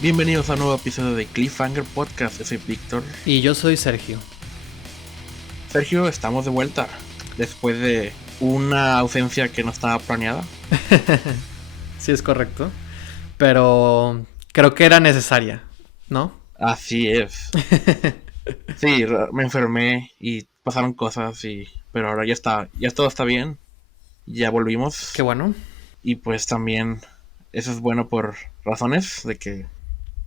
Bienvenidos a un nuevo episodio de Cliffhanger Podcast. Yo soy Víctor. Y yo soy Sergio. Sergio, estamos de vuelta después de una ausencia que no estaba planeada. Sí, es correcto. Pero creo que era necesaria, ¿no? Así es. Sí, me enfermé y pasaron cosas, pero ahora ya todo está bien. Ya volvimos. Qué bueno. Y pues también eso es bueno por razones de que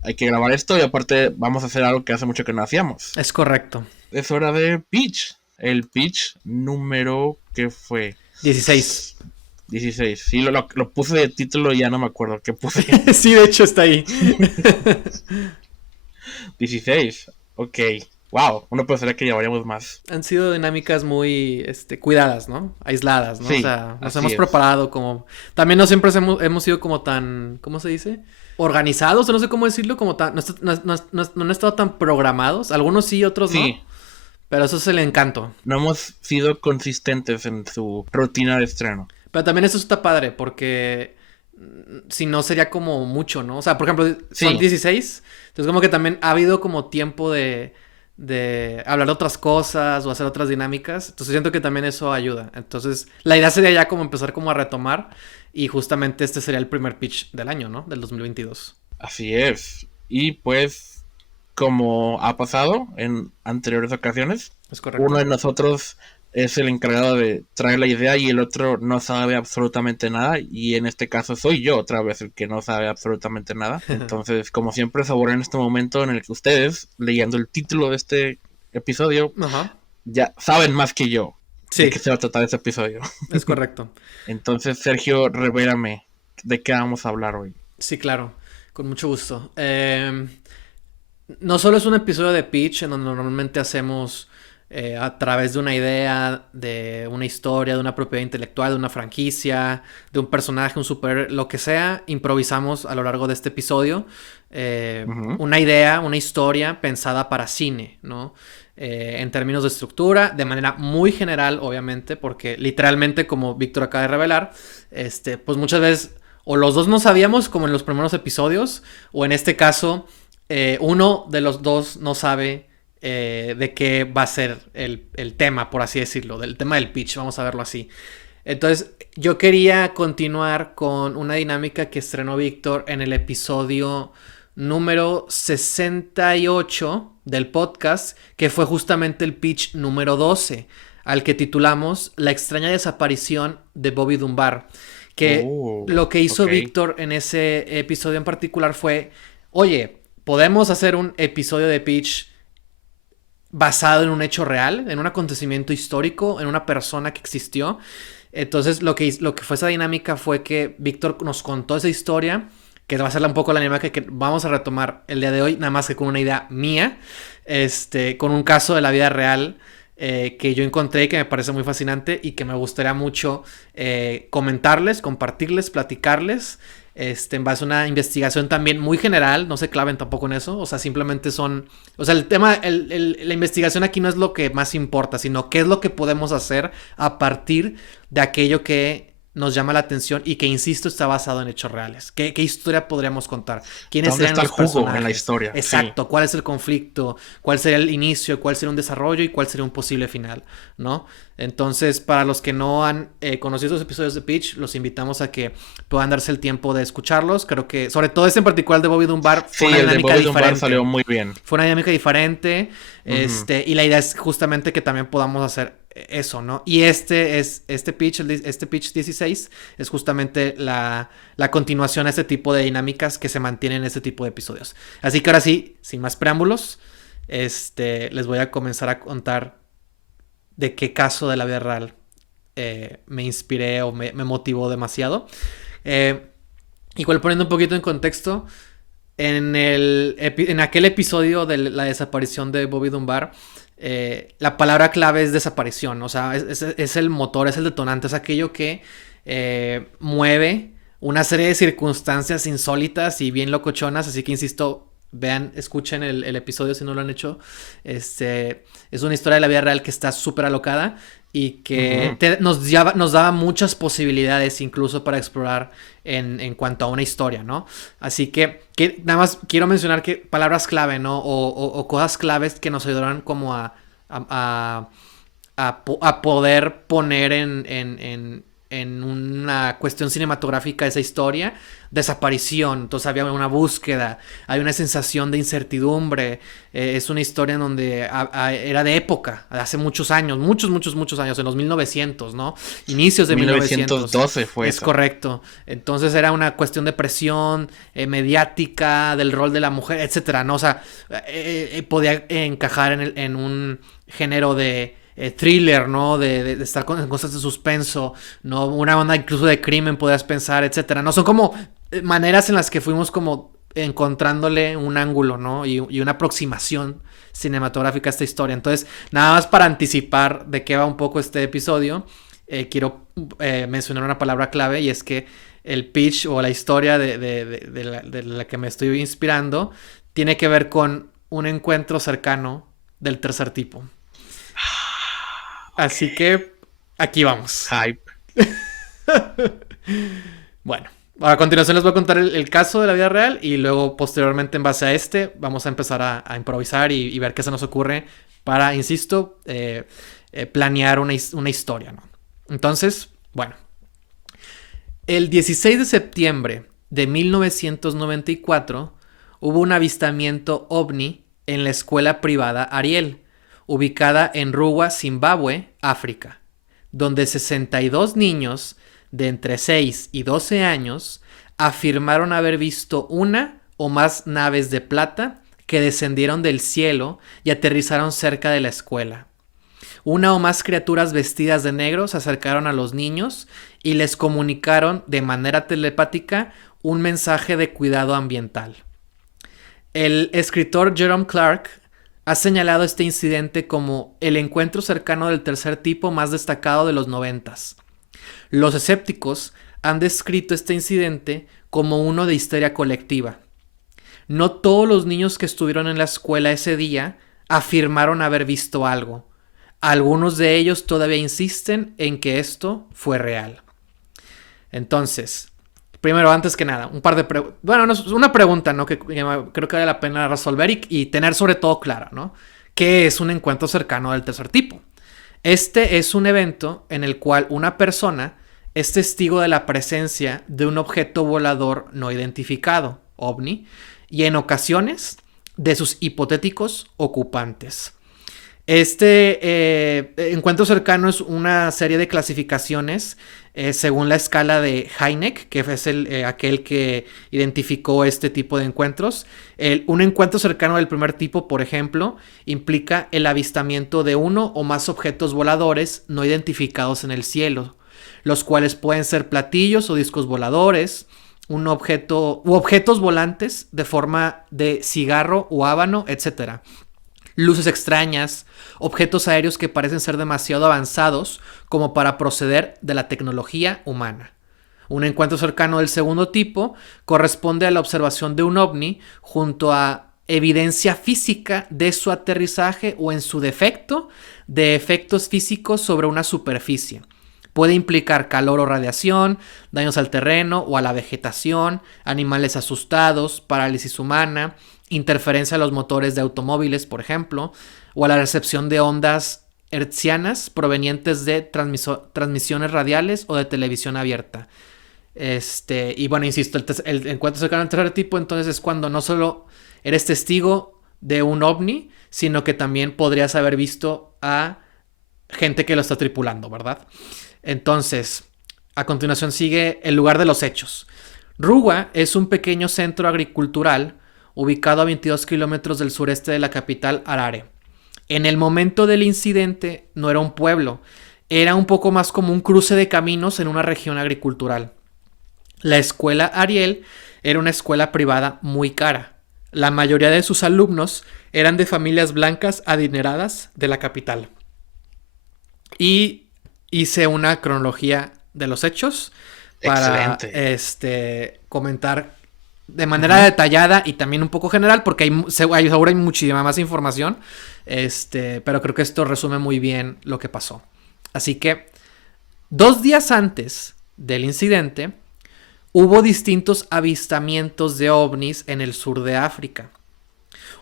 hay que grabar esto y aparte vamos a hacer algo que hace mucho que no hacíamos. Es correcto. Es hora de pitch. El pitch número, ¿qué fue? 16. 16. Sí, lo puse de título y ya no me acuerdo qué puse. Sí, de hecho está ahí. 16. Ok. Wow, uno pensaría que llevaríamos más. Han sido dinámicas muy cuidadas, ¿no? Aisladas, ¿no? Sí, O sea, nos así hemos es. preparado como... También no siempre hemos sido como tan... ¿Cómo se dice? Organizados, o no sé cómo decirlo, como tan... No han estado tan programados. Algunos sí, otros Sí. no. Pero eso es el encanto. No hemos sido consistentes en su rutina de estreno. Pero también eso está padre, porque si no sería como mucho, ¿no? O sea, por ejemplo, son Sí. 16, entonces como que también ha habido como tiempo de hablar de otras cosas o hacer otras dinámicas, entonces siento que también eso ayuda. Entonces, la idea sería ya como empezar como a retomar y justamente este sería el primer pitch del año, ¿no? Del 2022. Así es. Y pues, como ha pasado en anteriores ocasiones, Es correcto. uno de nosotros es el encargado de traer la idea y el otro no sabe absolutamente nada. Y en este caso soy yo otra vez el que no sabe absolutamente nada. Entonces, como siempre, saborean este momento en el que ustedes, leyendo el título de este episodio, Ajá. ya saben más que yo Sí, de qué se va a tratar este episodio. es correcto. Entonces, Sergio, revélame de qué vamos a hablar hoy. Sí, claro, con mucho gusto. No solo es un episodio de pitch en donde normalmente hacemos a través de una idea, de una historia, de una propiedad intelectual, de una franquicia, de un personaje, un super, lo que sea, improvisamos a lo largo de este episodio una idea, una historia pensada para cine, ¿no? En términos de estructura, de manera muy general, obviamente, porque literalmente, como Víctor acaba de revelar, pues muchas veces o los dos no sabíamos, como en los primeros episodios, o en este caso, uno de los dos no sabe de qué va a ser el tema, por así decirlo, del tema del pitch, vamos a verlo así. Entonces, yo quería continuar con una dinámica que estrenó Víctor en el episodio número 68 del podcast, que fue justamente el pitch número 12, al que titulamos La extraña desaparición de Bobby Dunbar. Que lo que hizo Víctor en ese episodio en particular fue, oye, podemos hacer un episodio de pitch basado en un hecho real, en un acontecimiento histórico, en una persona que existió. Entonces lo que fue esa dinámica fue que Víctor nos contó esa historia, que va a ser un poco la dinámica que vamos a retomar el día de hoy, nada más que con una idea mía, con un caso de la vida real que yo encontré, que me parece muy fascinante y que me gustaría mucho comentarles, compartirles, platicarles, en base a una investigación también muy general, no se claven tampoco en eso, o sea, simplemente son, o sea, el tema, la investigación aquí no es lo que más importa, sino qué es lo que podemos hacer a partir de aquello que nos llama la atención y que, insisto, está basado en hechos reales. ¿Qué historia podríamos contar? ¿Quiénes serían los personajes? ¿Dónde está el jugo en la historia? Exacto, Sí. ¿cuál es el conflicto? ¿Cuál sería el inicio? ¿Cuál sería un desarrollo? ¿Y cuál sería un posible final? ¿No? Entonces, para los que no han conocido esos episodios de Pitch, los invitamos a que puedan darse el tiempo de escucharlos. Creo que, sobre todo este en particular de Bobby Dunbar, fue una dinámica diferente. Dunbar salió muy bien. Fue una dinámica diferente. Y la idea es justamente que también podamos hacer eso, ¿no? Y este pitch 16 es justamente la continuación a este tipo de dinámicas que se mantienen en este tipo de episodios. Así que ahora sí, sin más preámbulos, les voy a comenzar a contar de qué caso de la vida real me inspiré o me motivó demasiado. Igual poniendo un poquito en contexto, en aquel episodio de la desaparición de Bobby Dunbar, la palabra clave es desaparición, o sea, es el motor, es el detonante, es aquello que mueve una serie de circunstancias insólitas y bien locochonas, así que insisto, vean, escuchen el episodio si no lo han hecho. Es una historia de la vida real que está súper alocada y que nos daba muchas posibilidades incluso para explorar en cuanto a una historia, ¿no? Así que nada más quiero mencionar que palabras clave, ¿no? O cosas claves que nos ayudaron como a, a poder poner en una cuestión cinematográfica esa historia. Desaparición, entonces había una búsqueda, hay una sensación de incertidumbre, es una historia en donde era de época, hace muchos años, muchos años, en los 1900, ¿no? Inicios de 1912 fue es eso. Correcto. Entonces era una cuestión de presión mediática, del rol de la mujer, etcétera, ¿no? O sea, podía encajar en un género de thriller, ¿no? De estar en cosas de suspenso, ¿no? Una banda incluso de crimen podías pensar, etcétera, ¿no? Son como maneras en las que fuimos como encontrándole un ángulo, ¿no? Y una aproximación cinematográfica a esta historia. Entonces, nada más para anticipar de qué va un poco este episodio, quiero mencionar una palabra clave y es que el pitch o la historia de la que me estoy inspirando tiene que ver con un encuentro cercano del tercer tipo. Así que aquí vamos. Hype. Bueno, a continuación les voy a contar el caso de la vida real y luego posteriormente en base a vamos a empezar a improvisar y ver qué se nos ocurre para, insisto, planear una historia, ¿no? Entonces, bueno, el 16 de septiembre de 1994 hubo un avistamiento ovni en la escuela privada Ariel, ubicada en Ruwa, Zimbabue, África, donde 62 niños de entre 6 y 12 años afirmaron haber visto una o más naves de plata que descendieron del cielo y aterrizaron cerca de la escuela. Una o más criaturas vestidas de negro se acercaron a los niños y les comunicaron de manera telepática un mensaje de cuidado ambiental. El escritor Jerome Clark ha señalado este incidente como el encuentro cercano del tercer tipo más destacado de los 90s. Los escépticos han descrito este incidente como uno de histeria colectiva. No todos los niños que estuvieron en la escuela ese día afirmaron haber visto algo. Algunos de ellos todavía insisten en que esto fue real. Entonces, primero, antes que nada, una pregunta, ¿no? Que creo que vale la pena resolver y tener sobre todo clara, ¿no? ¿Qué es un encuentro cercano del tercer tipo? Este es un evento en el cual una persona es testigo de la presencia de un objeto volador no identificado, ovni, y en ocasiones de sus hipotéticos ocupantes. Encuentro cercano es una serie de clasificaciones según la escala de Hynek, que es aquel que identificó este tipo de encuentros. Un encuentro cercano del primer tipo, por ejemplo, implica el avistamiento de uno o más objetos voladores no identificados en el cielo, los cuales pueden ser platillos o discos voladores, u objetos volantes de forma de cigarro o habano, etc. Luces extrañas, objetos aéreos que parecen ser demasiado avanzados como para proceder de la tecnología humana. Un encuentro cercano del segundo tipo corresponde a la observación de un ovni junto a evidencia física de su aterrizaje o, en su defecto, de efectos físicos sobre una superficie. Puede implicar calor o radiación, daños al terreno o a la vegetación, animales asustados, parálisis humana, interferencia a los motores de automóviles, por ejemplo, o a la recepción de ondas hertzianas provenientes de transmisiones radiales o de televisión abierta. Y bueno, insisto, el encuentro cercano al tercer tipo entonces es cuando no solo eres testigo de un ovni, sino que también podrías haber visto a gente que lo está tripulando, ¿verdad? Entonces, a continuación sigue el lugar de los hechos. Ruwa es un pequeño centro agricultural ubicado a 22 kilómetros del sureste de la capital Harare. En el momento del incidente no era un pueblo, era un poco más como un cruce de caminos en una región agricultural. La escuela Ariel era una escuela privada muy cara. La mayoría de sus alumnos eran de familias blancas adineradas de la capital. Y hice una cronología de los hechos para comentar de manera detallada y también un poco general, porque ahora hay muchísima más información. Pero creo que esto resume muy bien lo que pasó. Así que 2 días antes del incidente, hubo distintos avistamientos de ovnis en el sur de África.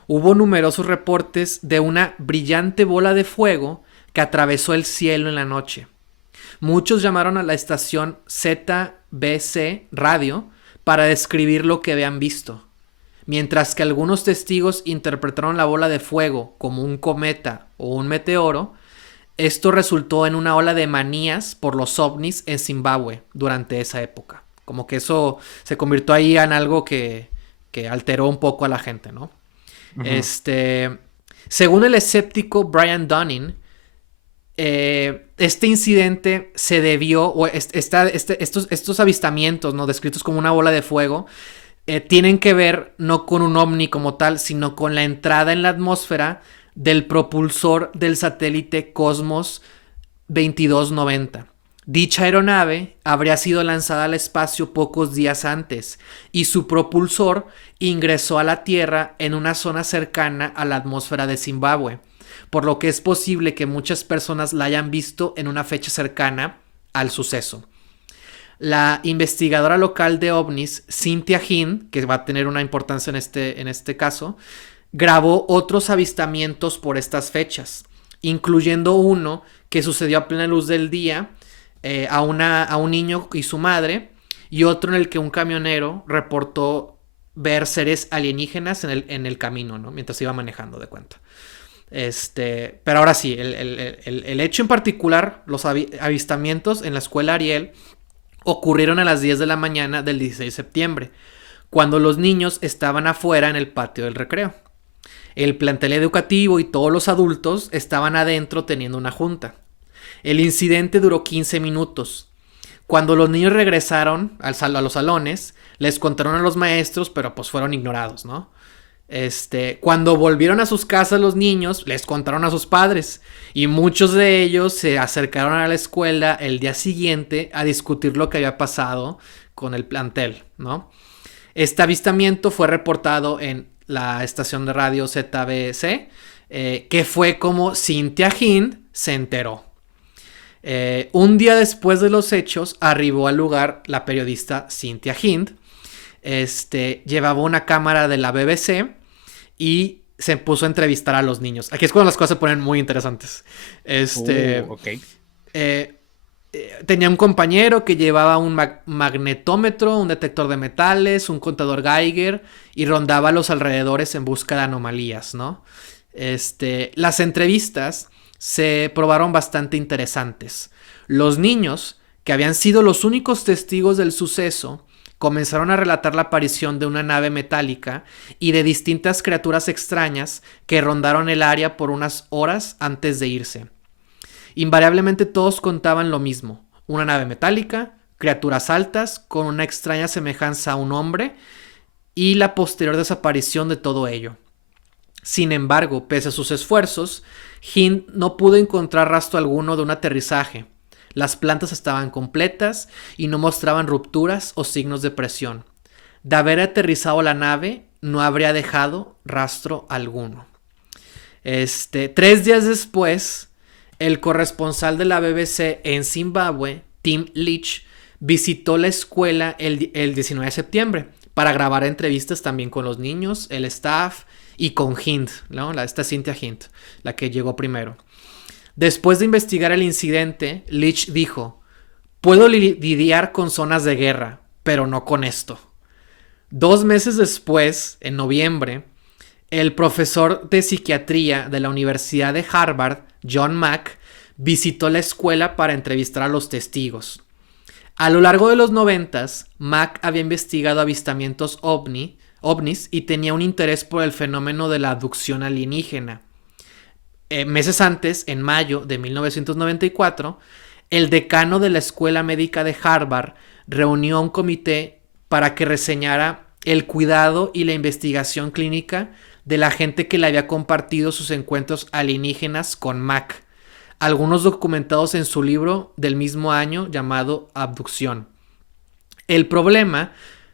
Hubo numerosos reportes de una brillante bola de fuego que atravesó el cielo en la noche. Muchos llamaron a la estación ZBC Radio para describir lo que habían visto, mientras que algunos testigos interpretaron la bola de fuego como un cometa o un meteoro. Esto resultó en una ola de manías por los ovnis en Zimbabue durante esa época. Como que eso se convirtió ahí en algo que alteró un poco a la gente, ¿no? Ujú. Según el escéptico Brian Dunning, este incidente se debió, o estos avistamientos, ¿no?, descritos como una bola de fuego, tienen que ver no con un ovni como tal, sino con la entrada en la atmósfera del propulsor del satélite Cosmos 2290. Dicha aeronave habría sido lanzada al espacio pocos días antes y su propulsor ingresó a la Tierra en una zona cercana a la atmósfera de Zimbabue, por lo que es posible que muchas personas la hayan visto en una fecha cercana al suceso. La investigadora local de ovnis, Cynthia Hind, que va a tener una importancia en este caso, grabó otros avistamientos por estas fechas, incluyendo uno que sucedió a plena luz del día, a un niño y su madre, y otro en el que un camionero reportó ver seres alienígenas en el camino, ¿no?, mientras iba manejando, de cuenta. Pero ahora sí, el hecho en particular, los avistamientos en la escuela Ariel ocurrieron a las 10 de la mañana del 16 de septiembre, cuando los niños estaban afuera en el patio del recreo. El plantel educativo y todos los adultos estaban adentro teniendo una junta. El incidente duró 15 minutos. Cuando los niños regresaron a los salones, les contaron a los maestros, pero pues fueron ignorados, ¿no? Cuando volvieron a sus casas los niños, les contaron a sus padres. Y muchos de ellos se acercaron a la escuela el día siguiente a discutir lo que había pasado con el plantel, ¿no? Este avistamiento fue reportado en la estación de radio ZBC, que fue como Cynthia Hind se enteró. Un día después de los hechos, arribó al lugar la periodista Cynthia Hind. Llevaba una cámara de la BBC y se puso a entrevistar a los niños. Aquí es cuando las cosas se ponen muy interesantes. Ok. Tenía un compañero que llevaba un magnetómetro, un detector de metales, un contador Geiger, y rondaba los alrededores en busca de anomalías, ¿no? Las entrevistas se probaron bastante interesantes. Los niños, que habían sido los únicos testigos del suceso, comenzaron a relatar la aparición de una nave metálica y de distintas criaturas extrañas que rondaron el área por unas horas antes de irse. Invariablemente todos contaban lo mismo: una nave metálica, criaturas altas con una extraña semejanza a un hombre y la posterior desaparición de todo ello. Sin embargo, pese a sus esfuerzos, Hind no pudo encontrar rastro alguno de un aterrizaje. Las plantas estaban completas y no mostraban rupturas o signos de presión. De haber aterrizado la nave, no habría dejado rastro alguno. 3 días después, el corresponsal de la BBC en Zimbabue, Tim Leach, visitó la escuela el 19 de septiembre para grabar entrevistas también con los niños, el staff y con Hind, ¿no? Esta Cynthia Hind, la que llegó primero. Después de investigar el incidente, Leach dijo: puedo lidiar con zonas de guerra, pero no con esto. 2 meses después, en noviembre, el profesor de psiquiatría de la Universidad de Harvard, John Mack, visitó la escuela para entrevistar a los testigos. A lo largo de los 90s, Mack había investigado avistamientos ovnis y tenía un interés por el fenómeno de la abducción alienígena. Meses antes, en mayo de 1994, el decano de la Escuela Médica de Harvard reunió a un comité para que reseñara el cuidado y la investigación clínica de la gente que le había compartido sus encuentros alienígenas con Mack, algunos documentados en su libro del mismo año llamado Abducción. El problema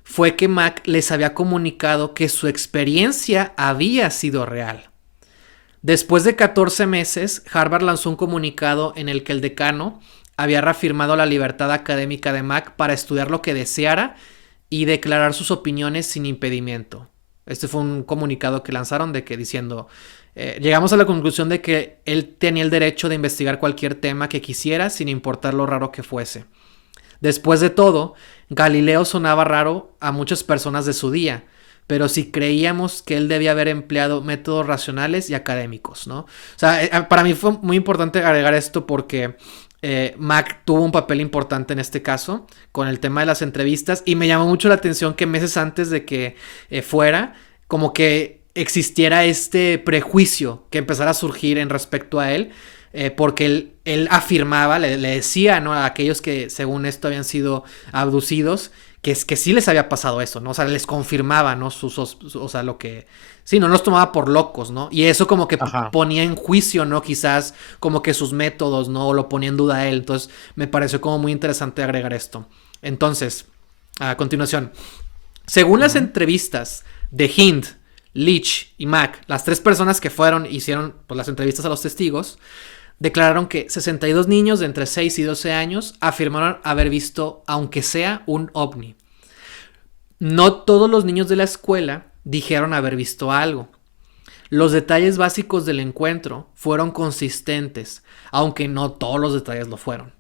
fue que Mac les había comunicado que su experiencia había sido real. Después de 14 meses, Harvard lanzó un comunicado en el que el decano había reafirmado la libertad académica de Mac para estudiar lo que deseara y declarar sus opiniones sin impedimento. Este fue un comunicado que lanzaron diciendo, llegamos a la conclusión de que él tenía el derecho de investigar cualquier tema que quisiera sin importar lo raro que fuese. Después de todo, Galileo sonaba raro a muchas personas de su día, pero si creíamos que él debía haber empleado métodos racionales y académicos, ¿no? O sea, para mí fue muy importante agregar esto porque Mac tuvo un papel importante en este caso con el tema de las entrevistas y me llamó mucho la atención que meses antes de que fuera, como que existiera este prejuicio que empezara a surgir en respecto a él, porque él afirmaba, le decía, ¿no?, a aquellos que según esto habían sido abducidos, que sí les había pasado eso, ¿no? O sea, les confirmaba, ¿no? O sea, lo que... Sí, no los tomaba por locos, ¿no? Y eso como que ponía en juicio, ¿no? Quizás como que sus métodos, ¿no? O lo ponía en duda a él. Entonces me pareció como muy interesante agregar esto. Entonces, a continuación, según las entrevistas de Hind, Leach y Mac, las tres personas que hicieron pues, las entrevistas a los testigos, declararon que 62 niños de entre 6 y 12 años afirmaron haber visto, aunque sea, un ovni. No todos los niños de la escuela dijeron haber visto algo. Los detalles básicos del encuentro fueron consistentes, aunque no todos los detalles lo fueron.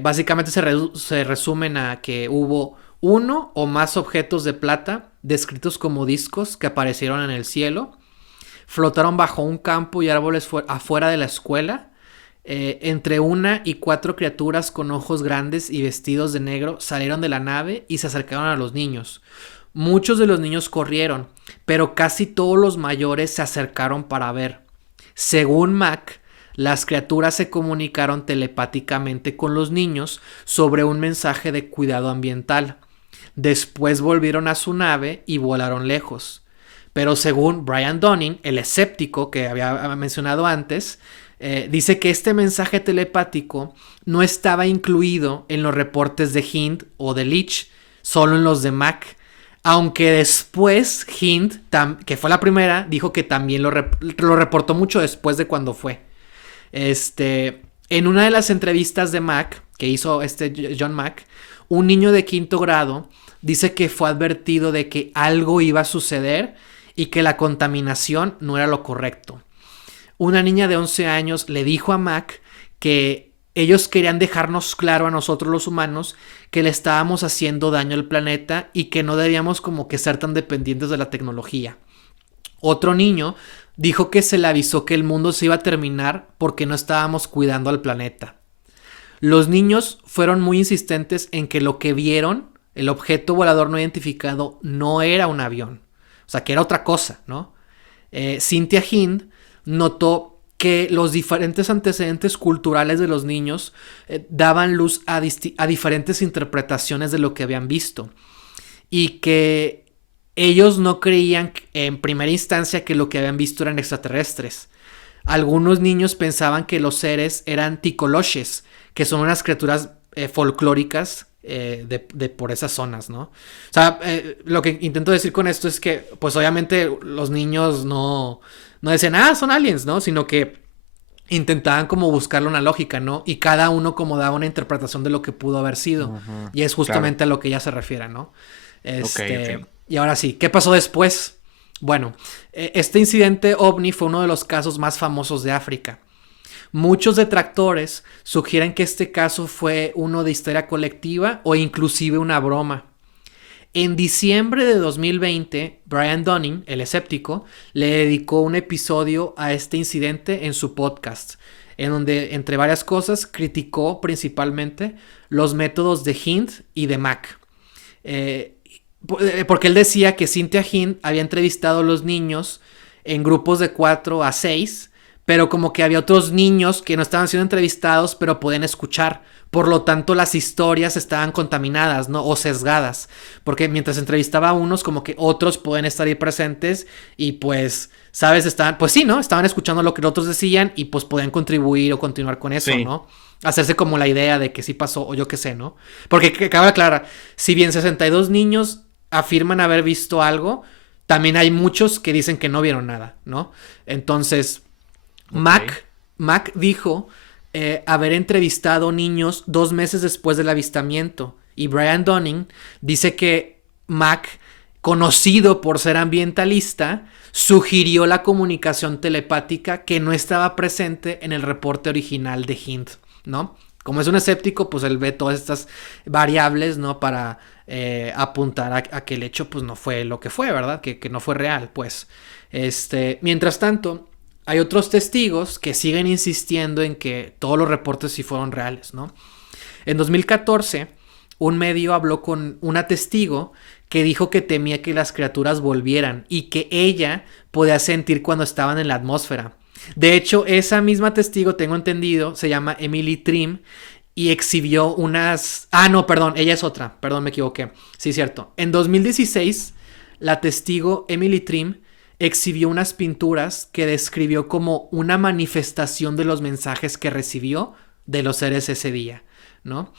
Básicamente se resumen a que hubo uno o más objetos de plata descritos como discos que aparecieron en el cielo, flotaron bajo un campo y árboles afuera de la escuela. Entre 1 y 4 criaturas con ojos grandes y vestidos de negro salieron de la nave y se acercaron a los niños. Muchos de los niños corrieron, pero casi todos los mayores se acercaron para ver. Según Mac, las criaturas se comunicaron telepáticamente con los niños sobre un mensaje de cuidado ambiental. Después volvieron a su nave y volaron lejos. Pero según Brian Dunning, el escéptico que había mencionado antes, dice que este mensaje telepático no estaba incluido en los reportes de Hind o de Leach, solo en los de Mac. Aunque después Hind, que fue la primera, dijo que también lo reportó mucho después de cuando fue. En una de las entrevistas de Mac, que hizo John Mac, un niño de 5º grado dice que fue advertido de que algo iba a suceder y que la contaminación no era lo correcto. Una niña de 11 años le dijo a Mac que ellos querían dejarnos claro a nosotros los humanos que le estábamos haciendo daño al planeta y que no debíamos como que ser tan dependientes de la tecnología. Otro niño dijo que se le avisó que el mundo se iba a terminar porque no estábamos cuidando al planeta. Los niños fueron muy insistentes en que lo que vieron, el objeto volador no identificado, no era un avión. O sea, que era otra cosa, ¿no? Cynthia Hind notó que los diferentes antecedentes culturales de los niños daban luz a diferentes interpretaciones de lo que habían visto. Y que ellos no creían en primera instancia que lo que habían visto eran extraterrestres. Algunos niños pensaban que los seres eran ticoloches, que son unas criaturas folclóricas de por esas zonas, ¿no? O sea, lo que intento decir con esto es que, pues obviamente los niños no decían, son aliens, ¿no? Sino que intentaban como buscarle una lógica, ¿no? Y cada uno como daba una interpretación de lo que pudo haber sido. Uh-huh, y es justamente a lo que ella se refiere, ¿no? Okay. Y ahora sí, ¿qué pasó después? Bueno, este incidente ovni fue uno de los casos más famosos de África. Muchos detractores sugieren que este caso fue uno de histeria colectiva o inclusive una broma. En diciembre de 2020, Brian Dunning, el escéptico, le dedicó un episodio a este incidente en su podcast, en donde, entre varias cosas, criticó principalmente los métodos de Hind y de Mac. Porque él decía que Cynthia Hind había entrevistado a los niños en grupos de 4 a 6, pero como que había otros niños que no estaban siendo entrevistados, pero podían escuchar, Por lo tanto, las historias estaban contaminadas, ¿no? O sesgadas. Porque mientras entrevistaba a unos, como que otros pueden estar ahí presentes y pues, ¿sabes? Estaban, pues sí, ¿no? Estaban escuchando lo que otros decían y pues podían contribuir o continuar con eso, Sí, ¿no? Hacerse como la idea de que sí pasó o yo qué sé, ¿no? Porque cabe aclarar, si bien 62 niños afirman haber visto algo, también hay muchos que dicen que no vieron nada, ¿no? Entonces, ok. Mac dijo haber entrevistado niños 2 meses después del avistamiento. Y Brian Dunning dice que Mac, conocido por ser ambientalista, sugirió la comunicación telepática que no estaba presente en el reporte original de Hint, ¿no? Como es un escéptico, pues él ve todas estas variables, ¿no? Para apuntar a que el hecho, pues no fue lo que fue, ¿verdad? Que no fue real, pues. Mientras tanto, hay otros testigos que siguen insistiendo en que todos los reportes sí fueron reales, ¿no? En 2014, un medio habló con una testigo que dijo que temía que las criaturas volvieran y que ella podía sentir cuando estaban en la atmósfera. De hecho, esa misma testigo, tengo entendido, se llama Emily Trim y exhibió unas... Ah, no, perdón, ella es otra, perdón, me equivoqué. Sí, cierto. En 2016, la testigo Emily Trim exhibió unas pinturas que describió como una manifestación de los mensajes que recibió de los seres ese día, ¿no?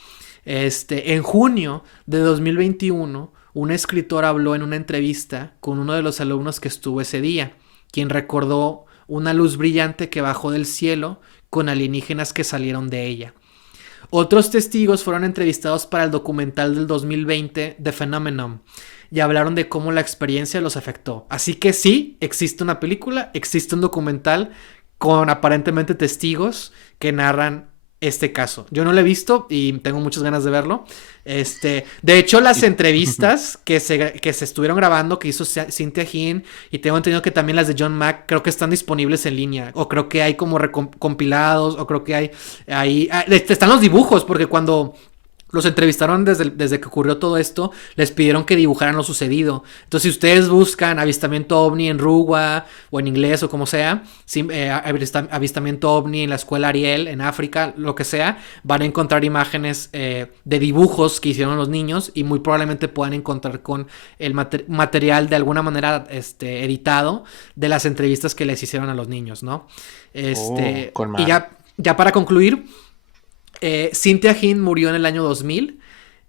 En junio de 2021, un escritor habló en una entrevista con uno de los alumnos que estuvo ese día, quien recordó una luz brillante que bajó del cielo con alienígenas que salieron de ella. Otros testigos fueron entrevistados para el documental del 2020 The Phenomenon y hablaron de cómo la experiencia los afectó. Así que sí, existe una película, existe un documental con aparentemente testigos que narran este caso. Yo no lo he visto y tengo muchas ganas de verlo. De hecho, las entrevistas que se estuvieron grabando, que hizo Cynthia Hinn, y tengo entendido que también las de John Mack, creo que están disponibles en línea. O creo que hay como compilados, o creo que hay están los dibujos, porque cuando los entrevistaron desde que ocurrió todo esto, les pidieron que dibujaran lo sucedido. Entonces, si ustedes buscan avistamiento ovni en Ruwa o en inglés o como sea, avistamiento ovni en la escuela Ariel en África, lo que sea, van a encontrar imágenes de dibujos que hicieron los niños y muy probablemente puedan encontrar con el material de alguna manera editado de las entrevistas que les hicieron a los niños, ¿no? Con Y madre. ya para concluir, Cynthia Hinn murió en el año 2000.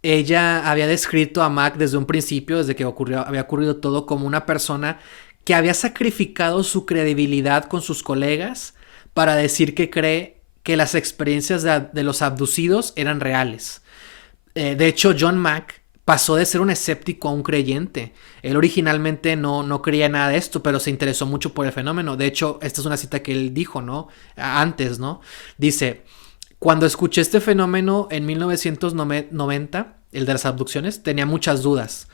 Ella había descrito a Mac desde un principio, desde que había ocurrido todo, como una persona que había sacrificado su credibilidad con sus colegas para decir que cree que las experiencias de los abducidos eran reales. De hecho, John Mack pasó de ser un escéptico a un creyente. Él originalmente no creía nada de esto, pero se interesó mucho por el fenómeno. De hecho, esta es una cita que él dijo, ¿no? Antes, ¿no? Dice: cuando escuché este fenómeno en 1990, el de las abducciones, tenía muchas dudas.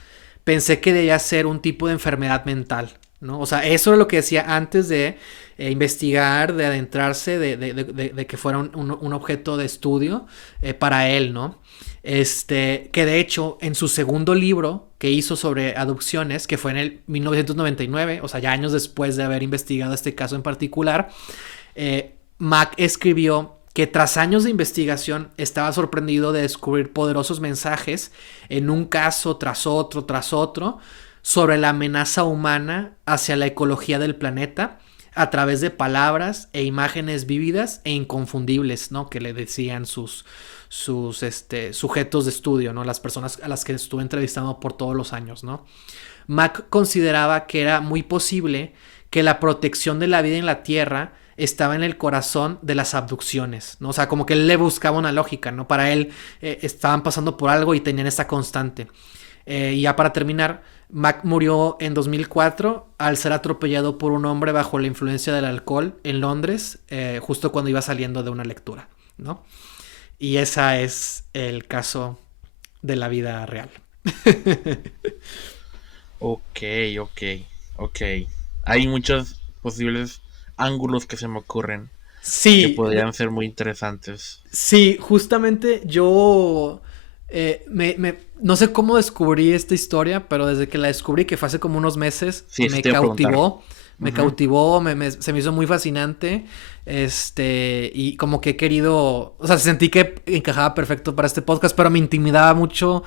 Pensé que debía ser un tipo de enfermedad mental, ¿no? O sea, eso era lo que decía antes de investigar, de adentrarse, de que fuera un objeto de estudio para él, ¿no? Que de hecho, en su segundo libro que hizo sobre abducciones, que fue en el 1999, o sea, ya años después de haber investigado este caso en particular, Mac escribió que tras años de investigación estaba sorprendido de descubrir poderosos mensajes en un caso tras otro sobre la amenaza humana hacia la ecología del planeta a través de palabras e imágenes vívidas e inconfundibles, ¿no? Que le decían sus sujetos de estudio, ¿no? Las personas a las que estuve entrevistando por todos los años, ¿no? Mac consideraba que era muy posible que la protección de la vida en la Tierra estaba en el corazón de las abducciones, ¿no? O sea, como que él le buscaba una lógica, ¿no? Para él estaban pasando por algo y tenían esta constante. Y ya para terminar, Mac murió en 2004 al ser atropellado por un hombre bajo la influencia del alcohol en Londres, justo cuando iba saliendo de una lectura, ¿no? Y ese es el caso de la vida real. Ok, ok, ok. Hay muchos posibles ángulos que se me ocurren que Sí, podrían ser muy interesantes. sí, justamente yo no sé cómo descubrí esta historia, pero desde que la descubrí, que fue hace como unos meses, Sí, eso me te iba a preguntar. cautivó me cautivó, se me hizo muy fascinante, y como que he querido, o sea, sentí que encajaba perfecto para este podcast, pero me intimidaba mucho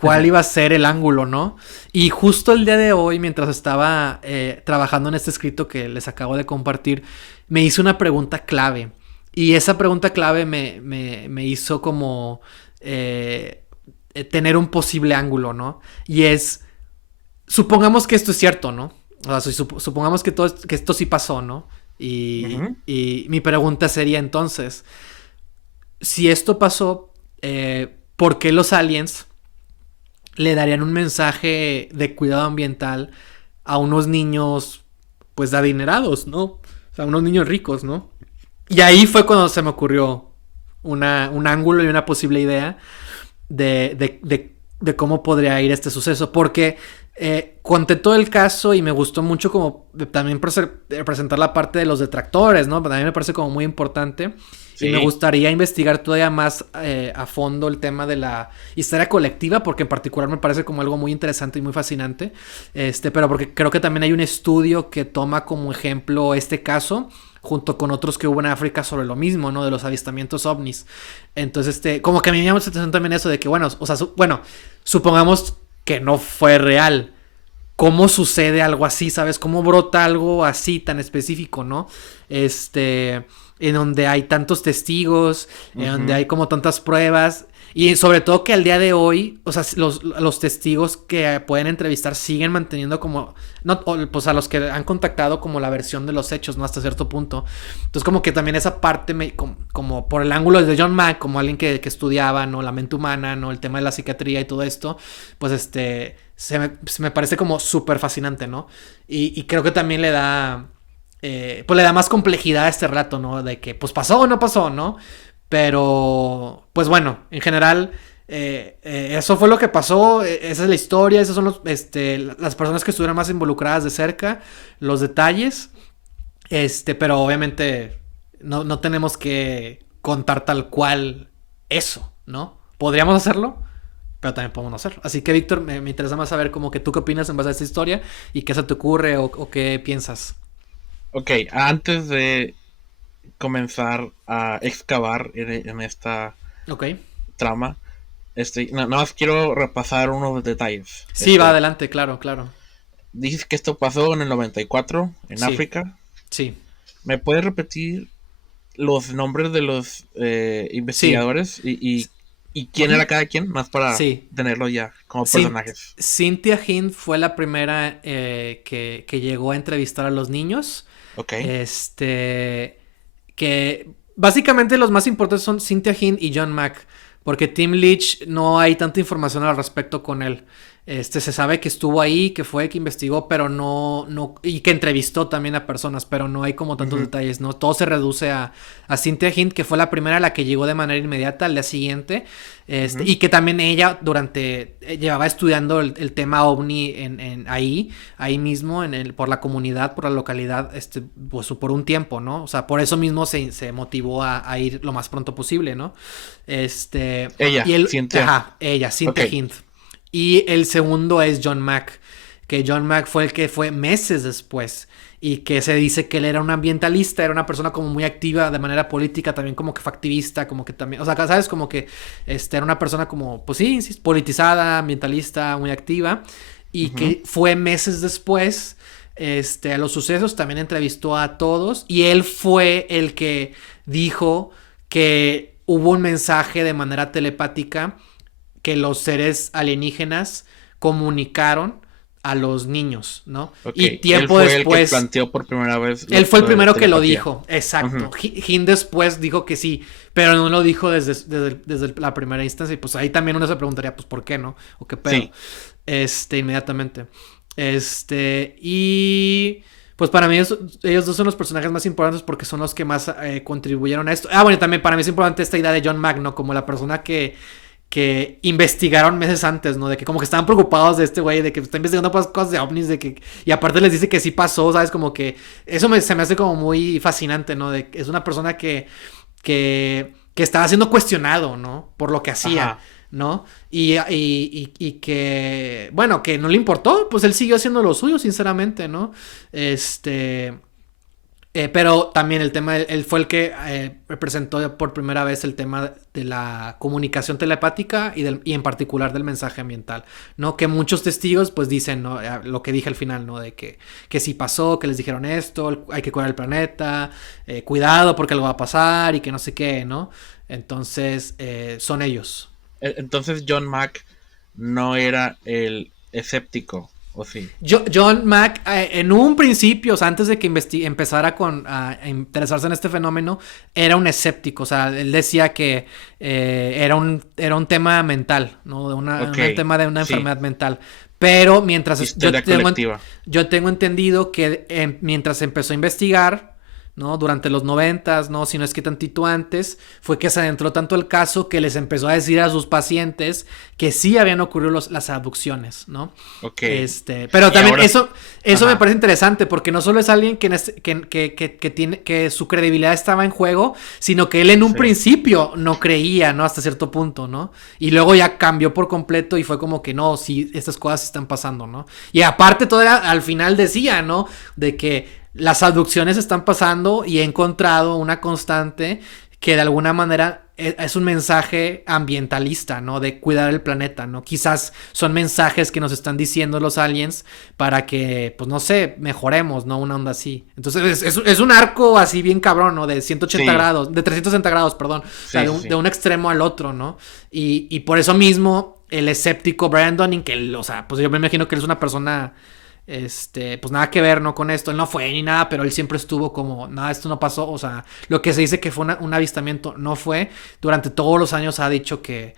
cuál iba a ser el ángulo, ¿no? Y justo el día de hoy, mientras estaba trabajando en este escrito que les acabo de compartir, me hice una pregunta clave. Y esa pregunta clave me hizo como tener un posible ángulo, ¿no? Y es, supongamos que esto es cierto, ¿no? O sea, supongamos que esto sí pasó, ¿no? Y mi pregunta sería entonces, si esto pasó, ¿por qué los aliens le darían un mensaje de cuidado ambiental a unos niños, pues, adinerados, ¿no? O sea, unos niños ricos, ¿no? Y ahí fue cuando se me ocurrió un ángulo y una posible idea de cómo podría ir este suceso. Porque conté todo el caso y me gustó mucho como también presentar la parte de los detractores, ¿no? También me parece como muy importante. Sí. Y me gustaría investigar todavía más a fondo el tema de la historia colectiva, porque en particular me parece como algo muy interesante y muy fascinante. Pero porque creo que también hay un estudio que toma como ejemplo este caso, junto con otros que hubo en África sobre lo mismo, ¿no? De los avistamientos ovnis. Entonces, como que a mí me llama la atención también eso de que, bueno, o sea, supongamos que no fue real. ¿Cómo sucede algo así, sabes? ¿Cómo brota algo así tan específico, no? En donde hay tantos testigos, en donde hay como tantas pruebas. Y sobre todo que al día de hoy, o sea, los testigos que pueden entrevistar siguen manteniendo como, no, pues a los que han contactado como la versión de los hechos, ¿no? Hasta cierto punto. Entonces como que también esa parte, como por el ángulo de John Mack, como alguien que estudiaba, ¿no? La mente humana, ¿no? El tema de la psiquiatría y todo esto, pues se me parece como súper fascinante, ¿no? Y creo que también le da, pues le da más complejidad a este relato, ¿no? De que, pues pasó o no pasó, ¿no? Pero, pues bueno, en general, eso fue lo que pasó, esa es la historia, esas son las personas que estuvieron más involucradas de cerca, los detalles, pero obviamente no tenemos que contar tal cual eso, ¿no? Podríamos hacerlo, pero también podemos no hacerlo. Así que, Víctor, me interesa más saber como que tú qué opinas en base a esta historia y qué se te ocurre o qué piensas. Ok, antes de comenzar a excavar en esta trama, nada más quiero repasar unos detalles. Sí, va adelante, claro. Dices que esto pasó en el 94 en África. Sí. ¿Me puedes repetir los nombres de los investigadores y quién era cada quien? Más para tenerlo ya como personajes. Cynthia Hind fue la primera que llegó a entrevistar a los niños. Ok. Que básicamente los más importantes son Cynthia Hind y John Mack, porque Tim Leach no hay tanta información al respecto con él. Se sabe que estuvo ahí, que investigó, pero no, y que entrevistó también a personas, pero no hay como tantos detalles, ¿no? Todo se reduce a Cynthia Hind, que fue la primera a la que llegó de manera inmediata al día siguiente, y que también ella llevaba estudiando el tema OVNI ahí mismo, por la comunidad, por la localidad, pues por un tiempo, ¿no? O sea, por eso mismo se motivó a ir lo más pronto posible, ¿no? Cynthia Hind. Y el segundo es John Mack, que John Mack fue el que fue meses después y que se dice que él era un ambientalista, era una persona como muy activa de manera política, también como que fue activista, como que también, o sea, sabes, como que era una persona como, pues sí, politizada, ambientalista, muy activa, y que fue meses después, a los sucesos, también entrevistó a todos, y él fue el que dijo que hubo un mensaje de manera telepática que los seres alienígenas comunicaron a los niños, ¿no? Okay. Y tiempo después... Él fue el que planteó por primera vez... Él fue el primero que lo dijo, exacto. Hind después dijo que sí, pero no lo dijo desde la primera instancia. Y pues ahí también uno se preguntaría, pues, ¿por qué no? ¿O qué pedo? Sí. Inmediatamente. Y... pues para mí ellos dos son los personajes más importantes porque son los que más contribuyeron a esto. Bueno, también para mí es importante esta idea de John Mack, ¿no? Como la persona que investigaron meses antes, ¿no? De que como que estaban preocupados de este güey, de que está investigando cosas de ovnis, y aparte les dice que sí pasó, ¿sabes? Como que eso se me hace como muy fascinante, ¿no? Es una persona que estaba siendo cuestionado, ¿no? Por lo que hacía. Ajá. ¿no? Y que, bueno, que no le importó, pues él siguió haciendo lo suyo, sinceramente, ¿no? Pero también el tema, él fue el que representó por primera vez el tema de la comunicación telepática y en particular del mensaje ambiental, ¿no? Que muchos testigos pues dicen, ¿no? Lo que dije al final, ¿no? De que sí pasó, que les dijeron esto, hay que cuidar el planeta, cuidado porque algo va a pasar y que no sé qué, ¿no? Entonces, son ellos. Entonces John Mack no era el escéptico, ¿o sí? John Mack, en un principio, o sea, antes de que empezara a interesarse en este fenómeno, era un escéptico. O sea, él decía que era un tema mental, ¿no? Un tema de una enfermedad mental. Pero mientras yo tengo entendido que mientras empezó a investigar, ¿no? Durante los 90s, ¿no? Si no es que tantito antes, fue que se adentró tanto el caso que les empezó a decir a sus pacientes que sí habían ocurrido las abducciones, ¿no? Pero también eso me parece interesante porque no solo es alguien que tiene, que su credibilidad estaba en juego, sino que él en un principio no creía, ¿no? Hasta cierto punto, ¿no? Y luego ya cambió por completo y fue como que no, sí, estas cosas están pasando, ¿no? Y aparte todavía al final decía, ¿no? De que las abducciones están pasando y he encontrado una constante que de alguna manera es un mensaje ambientalista, ¿no? De cuidar el planeta, ¿no? Quizás son mensajes que nos están diciendo los aliens para que, pues no sé, mejoremos, ¿no? Una onda así. Entonces es un arco así bien cabrón, ¿no? De 180 grados, de 360 grados, perdón. O sea, de un extremo al otro, ¿no? Y por eso mismo el escéptico Brian Dunning, que o sea, pues yo me imagino que él es una persona pues nada que ver, ¿no? Con esto, él no fue ni nada, pero él siempre estuvo como, nada, esto no pasó, o sea, lo que se dice que fue un avistamiento no fue, durante todos los años ha dicho que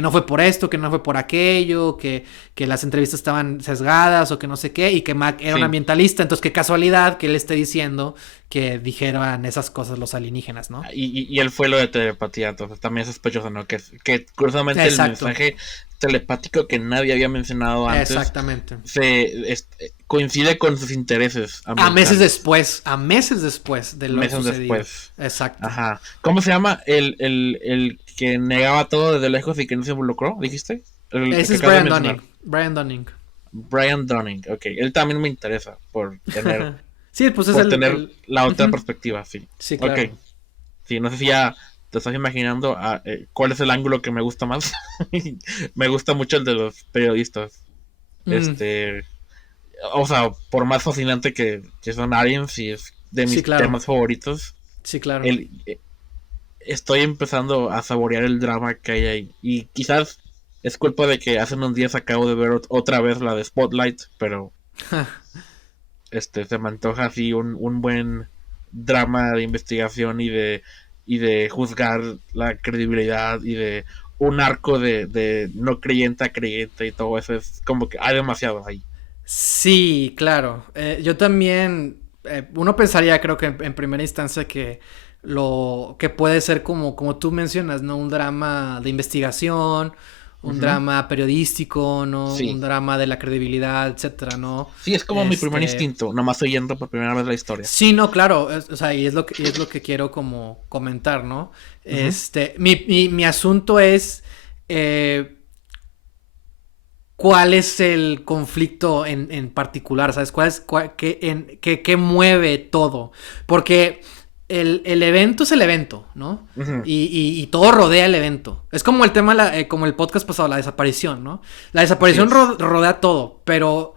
no fue por esto, que no fue por aquello, que las entrevistas estaban sesgadas o que no sé qué, y que Mac era un ambientalista, entonces qué casualidad que él esté diciendo que dijeran esas cosas los alienígenas, ¿no? Y él fue lo de telepatía, entonces también es sospechoso, ¿no? Que curiosamente el mensaje telepático que nadie había mencionado antes. Exactamente. Coincide con sus intereses. A meses después de lo sucedido. Exacto. Ajá. ¿Cómo se llama el que negaba todo desde lejos y que no se involucró? ¿Dijiste? Ese es Brian Dunning. Brian Dunning, ok. Él también me interesa por tener, sí, pues es la otra perspectiva, sí. Sí, claro. Ok. Sí, no sé si ya te estás imaginando cuál es el ángulo que me gusta más. Me gusta mucho el de los periodistas. O sea, por más fascinante que son aliens y es de mis temas favoritos. Sí, claro. Estoy empezando a saborear el drama que hay ahí. Y quizás es culpa de que hace unos días acabo de ver otra vez la de Spotlight, pero se me antoja así un buen drama de investigación y de juzgar la credibilidad y de un arco de no creyente a creyente y todo eso. Es como que hay demasiado ahí. Sí, claro. Yo también, uno pensaría, creo que en primera instancia que lo que puede ser como tú mencionas, ¿no? Un drama de investigación, un drama periodístico, ¿no? Sí. Un drama de la credibilidad, etcétera, ¿no? Sí, es como mi primer instinto, nomás oyendo por primera vez la historia. Sí, no, claro, o sea, y es lo que quiero como comentar, ¿no? Mi asunto es ¿cuál es el conflicto en particular? ¿Sabes? ¿Qué mueve todo? Porque el evento es el evento, ¿no? Y todo rodea el evento. Es como el tema, como el podcast pasado, la desaparición, ¿no? La desaparición rodea todo, pero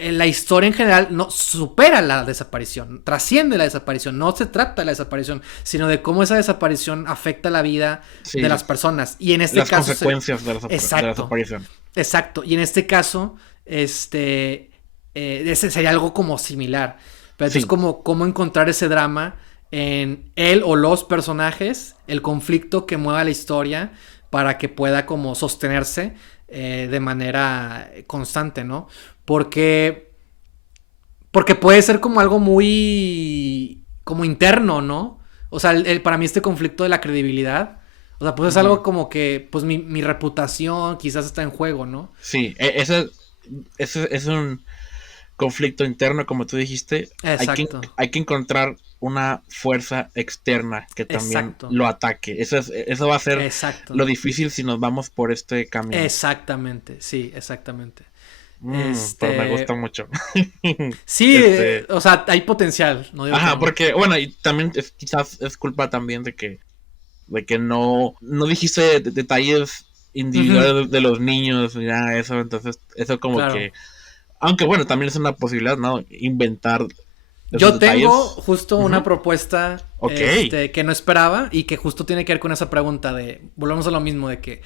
la historia en general no supera la desaparición, trasciende la desaparición. No se trata de la desaparición, sino de cómo esa desaparición afecta la vida de las personas. Y en este caso, las consecuencias de la desaparición. Exacto. Y en este caso, ese sería algo como similar. Pero entonces, ¿cómo encontrar ese drama en él o los personajes, el conflicto que mueva la historia para que pueda como sostenerse de manera constante, ¿no? Porque puede ser como algo muy como interno, ¿no? O sea, para mí este conflicto de la credibilidad, o sea, pues es algo como que pues mi reputación quizás está en juego, ¿no? Sí, ese es un conflicto interno, como tú dijiste. Exacto. Hay que encontrar una fuerza externa que también Exacto. lo ataque. Eso va a ser Exacto. lo difícil si nos vamos por este camino. Exactamente, sí, exactamente. Pero me gusta mucho. Sí, o sea, hay potencial, no digo que Ajá, no. porque, bueno, y también quizás es culpa también de que no dijiste detalles Ujú, individuales de los niños ni nada de eso, entonces eso como claro. que, aunque bueno, también es una posibilidad, ¿no? Inventar esos Yo tengo detalles. justo una Ujú. propuesta, Ok. que no esperaba y que justo tiene que ver con esa pregunta de, volvemos a lo mismo, de que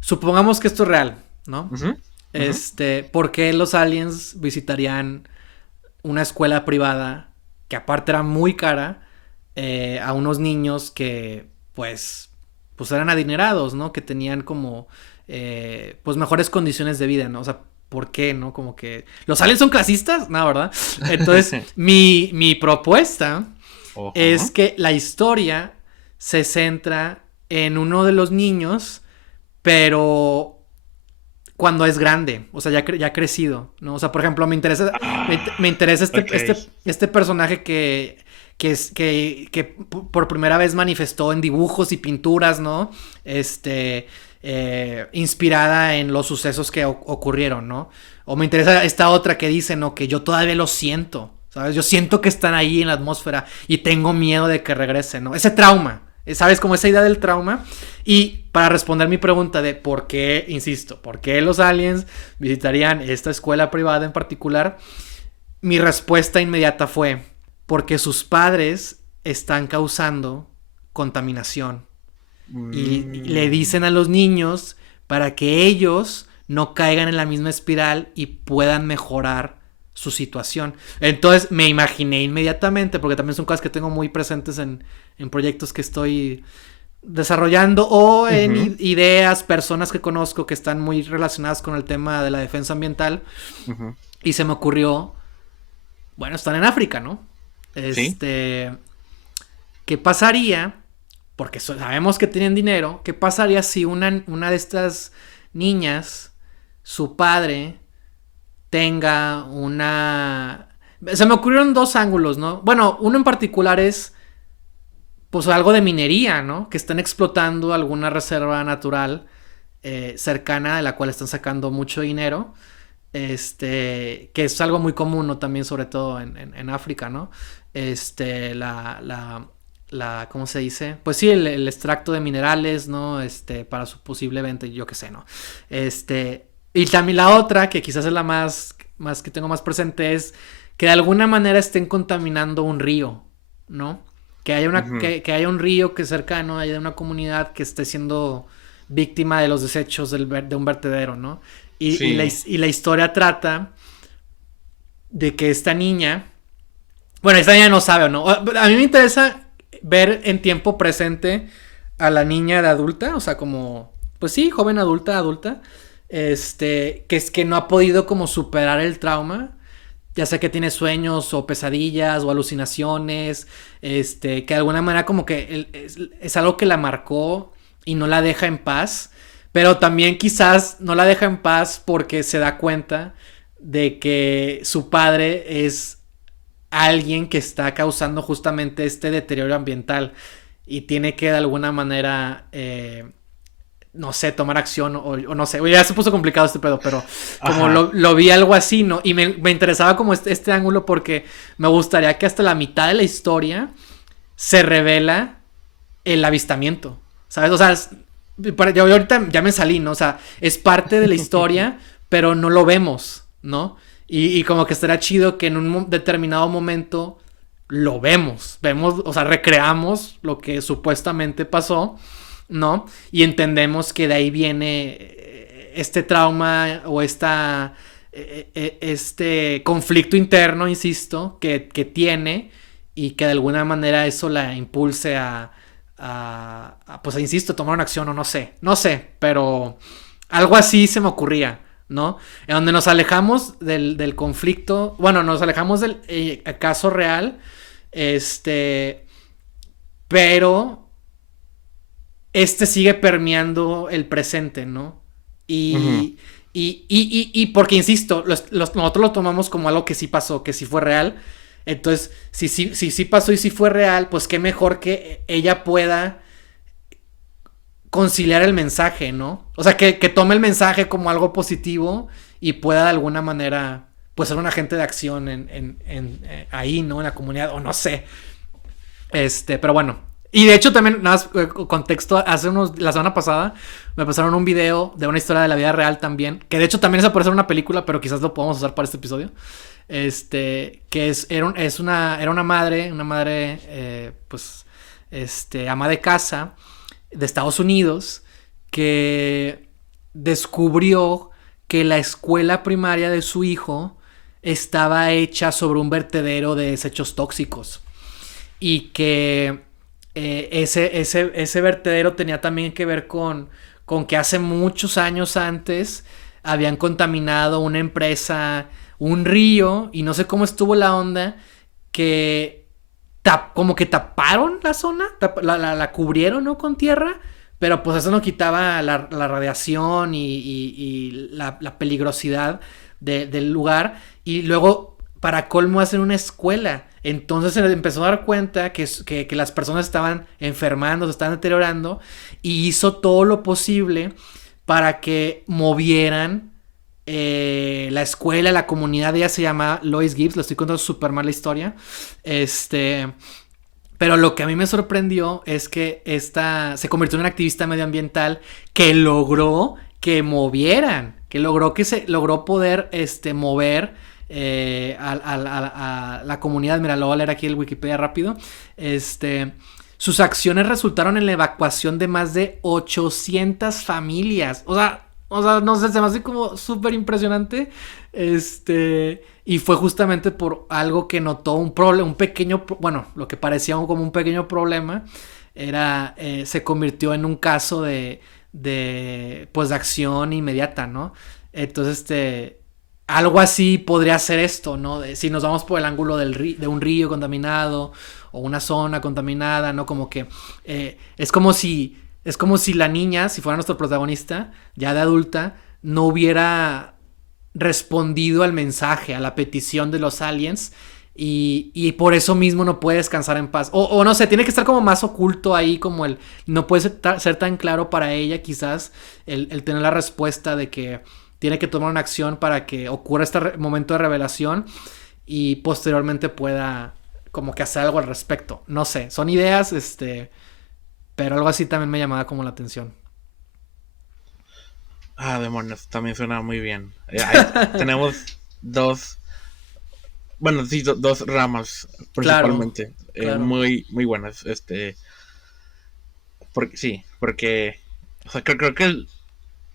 supongamos que esto es real, ¿no? Ujú, ujú. ¿Por qué los aliens visitarían una escuela privada que aparte era muy cara a unos niños que pues eran adinerados, ¿no? Que tenían como pues mejores condiciones de vida, ¿no? O sea, ¿por qué, no? Como que los aliens son clasistas, no, ¿verdad? Entonces, mi propuesta es Ojo. que la historia se centra en uno de los niños, pero cuando es grande, o sea, ya crecido, ¿no? O sea, por ejemplo, me interesa Ok. este personaje que por primera vez manifestó en dibujos y pinturas, ¿no? Inspirada en los sucesos que ocurrieron, ¿no? O me interesa esta otra que dice, ¿no? Que yo todavía lo siento, ¿sabes? Yo siento que están ahí en la atmósfera y tengo miedo de que regresen, ¿no? Ese trauma, ¿sabes? Como esa idea del trauma. Y para responder mi pregunta de por qué, insisto, por qué los aliens visitarían esta escuela privada en particular, mi respuesta inmediata fue porque sus padres están causando contaminación y le Mm, dicen a los niños para que ellos no caigan en la misma espiral y puedan mejorar su situación. Entonces me imaginé inmediatamente, porque también son cosas que tengo muy presentes en proyectos que estoy desarrollando o en ujú, ideas, personas que conozco que están muy relacionadas con el tema de la defensa ambiental. ujú. Y se me ocurrió, bueno, están en África, ¿no? Sí. ¿Qué pasaría? Porque sabemos que tienen dinero. ¿Qué pasaría si una de estas niñas, su padre, tenga una... Se me ocurrieron dos ángulos, ¿no? Bueno, uno en particular es pues algo de minería, ¿no? Que están explotando alguna reserva natural cercana de la cual están sacando mucho dinero. Que es algo muy común, ¿no? También, sobre todo en África, ¿no? Este, ¿cómo se dice? Pues sí, el extracto de minerales, ¿no? Para su posible venta, yo qué sé, ¿no? Y también la otra, que quizás es la más que tengo más presente, es que de alguna manera estén contaminando un río, ¿no? Ujú. Que haya un río que cercano, haya una comunidad que esté siendo víctima de los desechos de un vertedero, ¿no? Sí. Y la historia trata de que esta niña, bueno, esta niña no sabe o no. A mí me interesa ver en tiempo presente a la niña de adulta, o sea, como, pues sí, joven adulta, que es que no ha podido como superar el trauma, ya sea que tiene sueños o pesadillas o alucinaciones, que de alguna manera como que es algo que la marcó y no la deja en paz, pero también quizás no la deja en paz porque se da cuenta de que su padre es alguien que está causando justamente este deterioro ambiental y tiene que de alguna manera no sé, tomar acción o no sé, ya se puso complicado este pedo, pero como Ajá. lo vi algo así, ¿no? Y me interesaba como este ángulo porque me gustaría que hasta la mitad de la historia se revela el avistamiento, ¿sabes? O sea, yo ahorita ya me salí, ¿no? O sea, es parte de la historia, pero no lo vemos, ¿no? Y como que estará chido que en un determinado momento lo vemos, o sea, recreamos lo que supuestamente pasó, ¿no? Y entendemos que de ahí viene este trauma o este conflicto interno, insisto, que tiene y que de alguna manera eso la impulse pues insisto, tomar una acción o no sé, pero algo así se me ocurría, ¿no? En donde nos alejamos del conflicto, bueno, nos alejamos del caso real, este, pero sigue permeando el presente, ¿no? Ujú. Y porque, insisto, nosotros lo tomamos como algo que sí pasó, que sí fue real, Entonces, si pasó y si fue real, pues qué mejor que ella pueda conciliar el mensaje, ¿no? O sea, que tome el mensaje como algo positivo y pueda de alguna manera, pues ser un agente de acción ahí, ¿no? En la comunidad, o no sé. Pero bueno. Y de hecho también, nada más contexto, la semana pasada me pasaron un video de una historia de la vida real también, que de hecho también es a parecer una película, pero quizás lo podamos usar para este episodio. Que era una madre, pues, ama de casa de Estados Unidos, que descubrió que la escuela primaria de su hijo estaba hecha sobre un vertedero de desechos tóxicos y que ese vertedero tenía también que ver con que hace muchos años antes habían contaminado una empresa, un río, y no sé cómo estuvo la onda, que como que taparon la zona, la cubrieron, ¿no? Con tierra, pero pues eso no quitaba la radiación y la peligrosidad del lugar. Y luego, para colmo, hacen una escuela. Entonces se empezó a dar cuenta que las personas estaban enfermando, se estaban deteriorando, y hizo todo lo posible para que movieran la escuela, la comunidad. Ella se llama Lois Gibbs, le estoy contando súper mal la historia. Pero lo que a mí me sorprendió es que esta se convirtió en una activista medioambiental que logró que movieran, logró poder mover a la comunidad. Mira, lo voy a leer aquí el Wikipedia rápido. Sus acciones resultaron en la evacuación de más de 800 familias. O sea, no sé, se me hace como súper impresionante. Y fue justamente por algo que notó un pequeño, bueno, lo que parecía como un pequeño problema, se convirtió en un caso pues de acción inmediata, ¿no? Entonces, algo así podría ser esto, ¿no? Si nos vamos por el ángulo de un río contaminado o una zona contaminada, ¿no? Como que es como si la niña, si fuera nuestro protagonista, ya de adulta, no hubiera respondido al mensaje, a la petición de los aliens, y por eso mismo no puede descansar en paz. O no sé, tiene que estar como más oculto ahí, como no puede ser tan claro para ella, quizás, el tener la respuesta de que tiene que tomar una acción para que ocurra este momento de revelación y posteriormente pueda como que hacer algo al respecto. No sé, son ideas, pero algo así también me llamaba como la atención. Ah, demonios, también suena muy bien. Tenemos dos, bueno, sí, dos ramas Claro, principalmente, claro. muy, muy buenas. Porque, o sea, creo que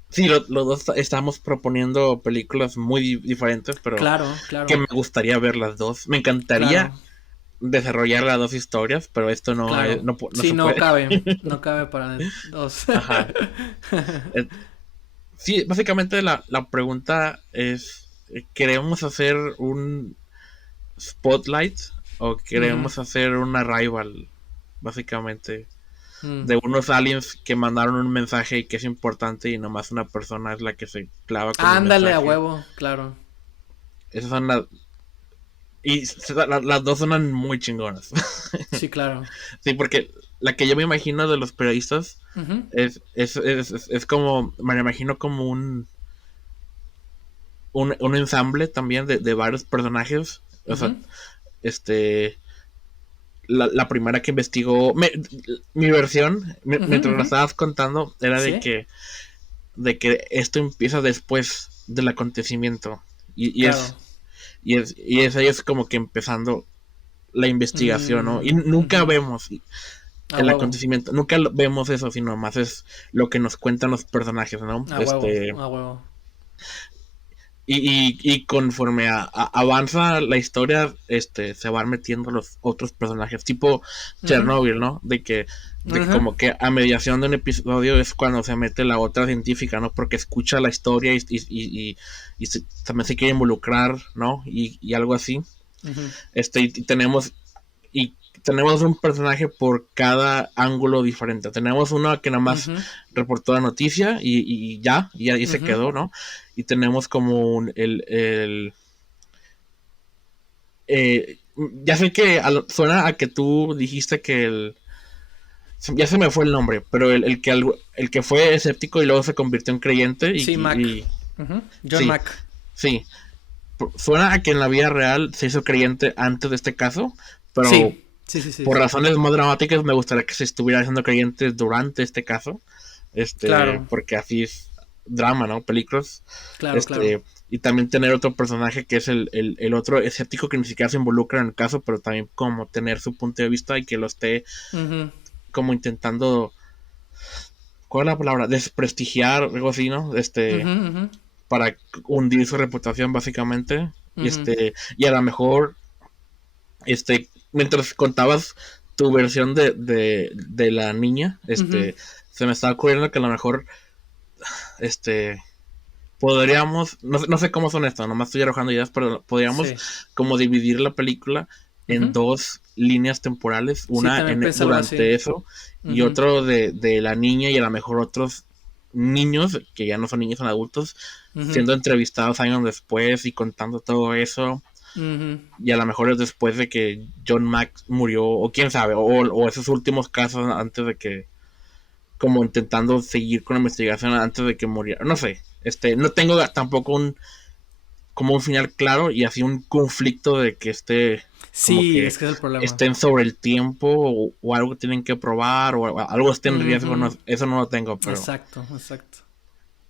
sí, los dos estamos proponiendo películas muy diferentes, pero Claro, que me claro, gustaría ver las dos. Me encantaría claro, desarrollar las dos historias, pero esto no, claro. no Sí, se puede. no cabe para dos. Ajá. Eh, Sí, básicamente la pregunta es, ¿queremos hacer un spotlight o Ujú, queremos hacer un arrival? Básicamente, mm. de unos aliens que mandaron un mensaje y que es importante y nomás una persona es la que se clava con el Ándale a mensaje. huevo, claro. Esas son las... Y las dos suenan muy chingonas. Sí, claro. Sí, porque la que yo me imagino de los periodistas Ujú, es como, me la imagino como un ensamble también de varios personajes. O sea, ujú, este, la primera que investigó, mi versión, ujú, mientras la ujú. estabas contando, era Sí, de que esto empieza después del acontecimiento. Y, y claro. es, y es ellos como que empezando la investigación, ¿no? Y nunca Ujú. vemos A el huevo, acontecimiento, nunca vemos eso, sino más es lo que nos cuentan los personajes, ¿no? a huevo, a huevo. Y conforme avanza la historia, se van metiendo los otros personajes, tipo Ujú, Chernobyl, ¿no? De que ujú. como que a mediación de un episodio es cuando se mete la otra científica, ¿no? Porque escucha la historia y también se quiere involucrar, ¿no? Y algo así. Ujú, Y tenemos un personaje por cada ángulo diferente. Tenemos uno que nada más ujú, reportó la noticia y ahí se ujú, quedó, ¿no? Y tenemos como Ya sé que suena a que tú dijiste que ya se me fue el nombre, pero el que fue escéptico y luego se convirtió en creyente Sí, Mac. John sí, Mac. sí. Suena a que en la vida real se hizo creyente antes de este caso, pero Sí, sí, sí, sí, por sí. razones más dramáticas me gustaría que se estuviera haciendo creyente durante este caso, Claro, porque así es drama, ¿no? Películas, claro, claro. y también tener otro personaje que es el otro escéptico que ni siquiera se involucra en el caso, pero también como tener su punto de vista y que lo esté Ujú, como intentando, ¿cuál es la palabra? Desprestigiar, algo así, ¿no? ujú, ujú, Para hundir su reputación básicamente, ujú, y a lo mejor, mientras contabas tu versión de la niña, ujú, se me estaba ocurriendo que a lo mejor, este, podríamos, no sé cómo son esto, nomás estoy arrojando ideas, pero podríamos sí. como dividir la película en Ujú. dos líneas temporales, Sí, una también pensé algo así. durante eso y Ujú, otro de la niña y a lo mejor otros niños, que ya no son niños, son adultos, ujú, siendo entrevistados años después y contando todo eso. ujú. Y a lo mejor es después de que John Mack murió, o quién sabe, o esos últimos casos antes de que, como intentando seguir con la investigación antes de que muriera. No sé, no tengo tampoco como un final claro y así un conflicto de que como Sí, que es que es el problema. estén sobre el tiempo o algo que tienen que probar o algo esté en riesgo, no, Ujú. eso no lo tengo, Exacto, exacto.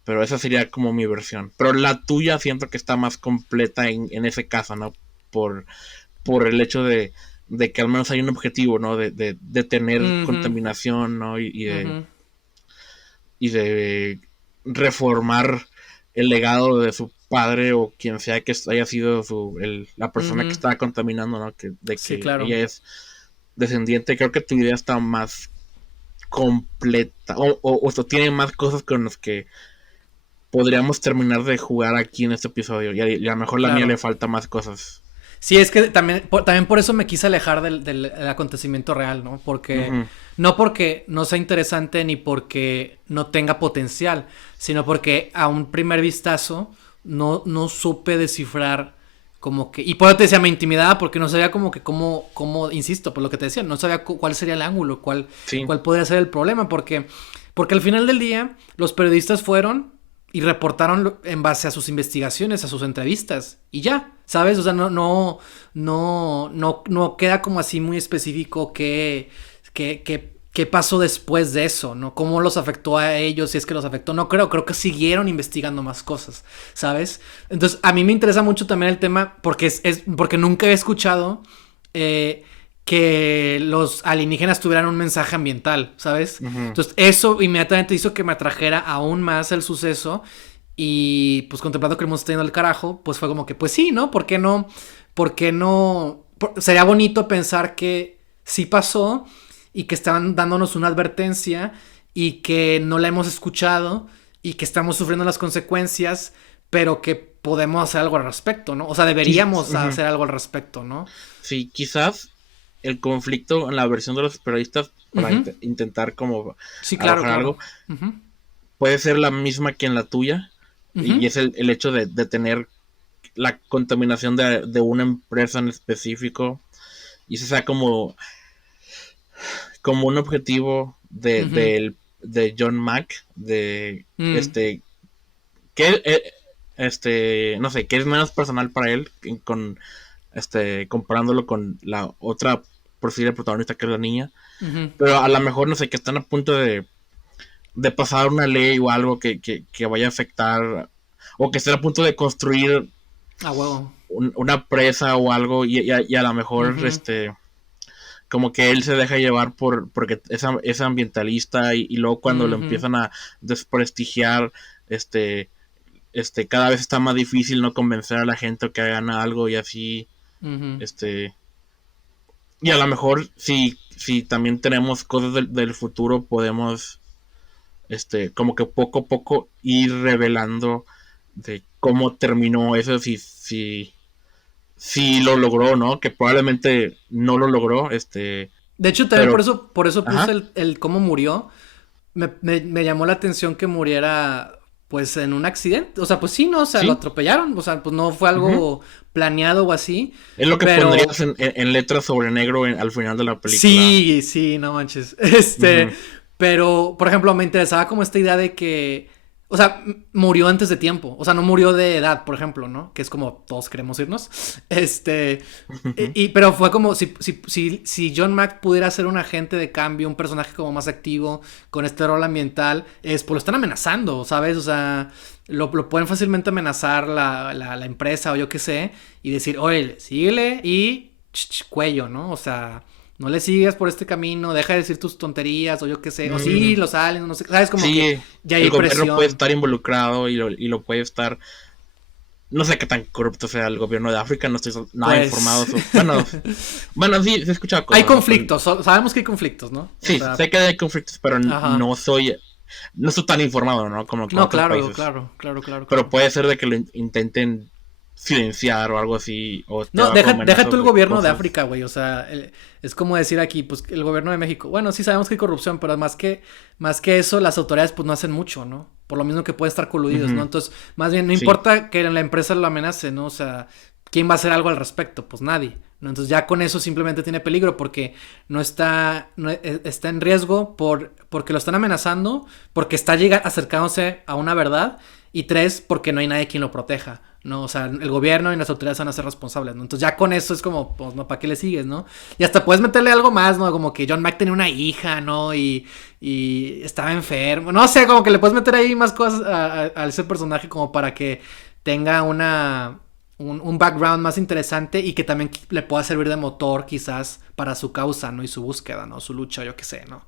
pero esa sería como mi versión. Pero la tuya siento que está más completa en ese caso, ¿no? Por, por el hecho de que al menos hay un objetivo, ¿no? De tener Ujú, contaminación, ¿no? ujú, Y de reformar el legado de su padre o quien sea que haya sido la persona que ujú. estaba contaminando, ¿no? De Sí, que claro. ella es descendiente. Creo que tu idea está más completa o tiene más cosas con las que podríamos terminar de jugar aquí en este episodio y a lo mejor la mía Claro. le falta más cosas. Sí, es que también por eso me quise alejar del acontecimiento real, ¿no? Porque Ujú. no porque no sea interesante ni porque no tenga potencial, sino porque a un primer vistazo no supe descifrar como que... Y por eso te decía, me intimidaba porque no sabía como que insisto, por lo que te decía, no sabía cuál sería el ángulo, Sí. cuál podría ser el problema, porque al final del día los periodistas fueron y reportaron en base a sus investigaciones, a sus entrevistas y ya, ¿sabes? O sea, no queda como así muy específico qué pasó después de eso, ¿no? ¿Cómo los afectó a ellos? Si es que los afectó, no creo que siguieron investigando más cosas, ¿sabes? Entonces, a mí me interesa mucho también el tema porque porque nunca he escuchado que los alienígenas tuvieran un mensaje ambiental, ¿sabes? Ujú. Entonces, eso inmediatamente hizo que me atrajera aún más el suceso. Y pues contemplando que el mundo está yendo al carajo, pues fue como que, pues sí, ¿no? ¿Por qué no? ¿Por qué no? Sería bonito pensar que sí pasó y que estaban dándonos una advertencia y que no la hemos escuchado y que estamos sufriendo las consecuencias, pero que podemos hacer algo al respecto, ¿no? O sea, deberíamos Ujú. hacer algo al respecto, ¿no? Sí, quizás el conflicto en la versión de los periodistas para Ujú. intentar como Sí, claro, arrojar claro. algo Ujú. puede ser la misma que en la tuya y Ujú. es el hecho de tener la contaminación de una empresa en específico y ese sea como un objetivo Ujú. de John Mack de Mm. que no sé, que es menos personal para él con comparándolo con la otra posible protagonista que es la niña, Ujú. pero a lo mejor no sé, que están a punto de pasar una ley o algo que vaya a afectar o que estén a punto de construir A huevo. una presa o algo y a lo mejor Ujú. como que él se deja llevar porque es ambientalista y luego cuando lo Ujú. empiezan a desprestigiar este cada vez está más difícil no convencer a la gente que hagan algo y así Ujú. este y a lo mejor si también tenemos cosas del futuro podemos como que poco a poco ir revelando de cómo terminó eso, si lo logró, ¿no? Que probablemente no lo logró, De hecho, también pero, por eso puse ajá, el cómo murió. Me llamó la atención que muriera. pues en un accidente, o sea, pues sí, no, o sea, lo Sí. atropellaron, o sea, pues no fue Ujú. algo planeado o así, Es lo que pero pondrías en letras sobre negro al final de la película. sí, sí, no manches. Ujú. Pero, por ejemplo, me interesaba como esta idea de que, o sea, murió antes de tiempo. O sea, no murió de edad, por ejemplo, ¿no? Que es como todos queremos irnos. Este, pero fue como si John Mack pudiera ser un agente de cambio, un personaje como más activo, con este rol ambiental, pues lo están amenazando, ¿sabes? O sea, lo pueden fácilmente amenazar la empresa o yo qué sé, y decir, oye, síguele y cuello, ¿no? O sea, no le sigas por este camino, deja de decir tus tonterías o yo qué sé, o sí, Mm, los aliens, no sé, sabes como que sí, ya el hay gobierno puede presión. estar involucrado y lo puede estar. No sé qué tan corrupto sea el gobierno de África, no estoy nada informado. Pues Bueno, sí, se he escuchado hay cosas, ¿no? Pero conflictos, sabemos que hay conflictos, ¿no? O sí, sea, sé que hay conflictos, pero ajá. no estoy tan informado, ¿no? Como con No, otros claro, países. claro, claro, claro, Pero claro. puede ser de que lo intenten silenciar o algo así, o te No, da como deja tú amenazas el de gobierno de cosas. África, güey. O sea, es como decir aquí, pues el gobierno de México. Bueno, sí sabemos que hay corrupción, pero más que eso, las autoridades pues no hacen mucho, ¿no? Por lo mismo que pueden estar coludidos, ¿no? Ujú, Entonces, más bien, no sí, importa que la empresa lo amenace, ¿no? O sea, ¿quién va a hacer algo al respecto? Pues nadie, ¿no? Entonces ya con eso simplemente tiene peligro porque está en riesgo porque lo están amenazando, porque está acercándose a una verdad y tres, porque no hay nadie quien lo proteja. No, o sea, el gobierno y las autoridades van a ser responsables, ¿no? Entonces ya con eso es como, pues, no, ¿para qué le sigues, no? Y hasta puedes meterle algo más, ¿no? Como que John Mack tenía una hija, ¿no? Y estaba enfermo. No sé, como que le puedes meter ahí más cosas a ese personaje como para que tenga un background más interesante y que también le pueda servir de motor quizás para su causa, ¿no? Y su búsqueda, ¿no? Su lucha, yo qué sé, ¿no?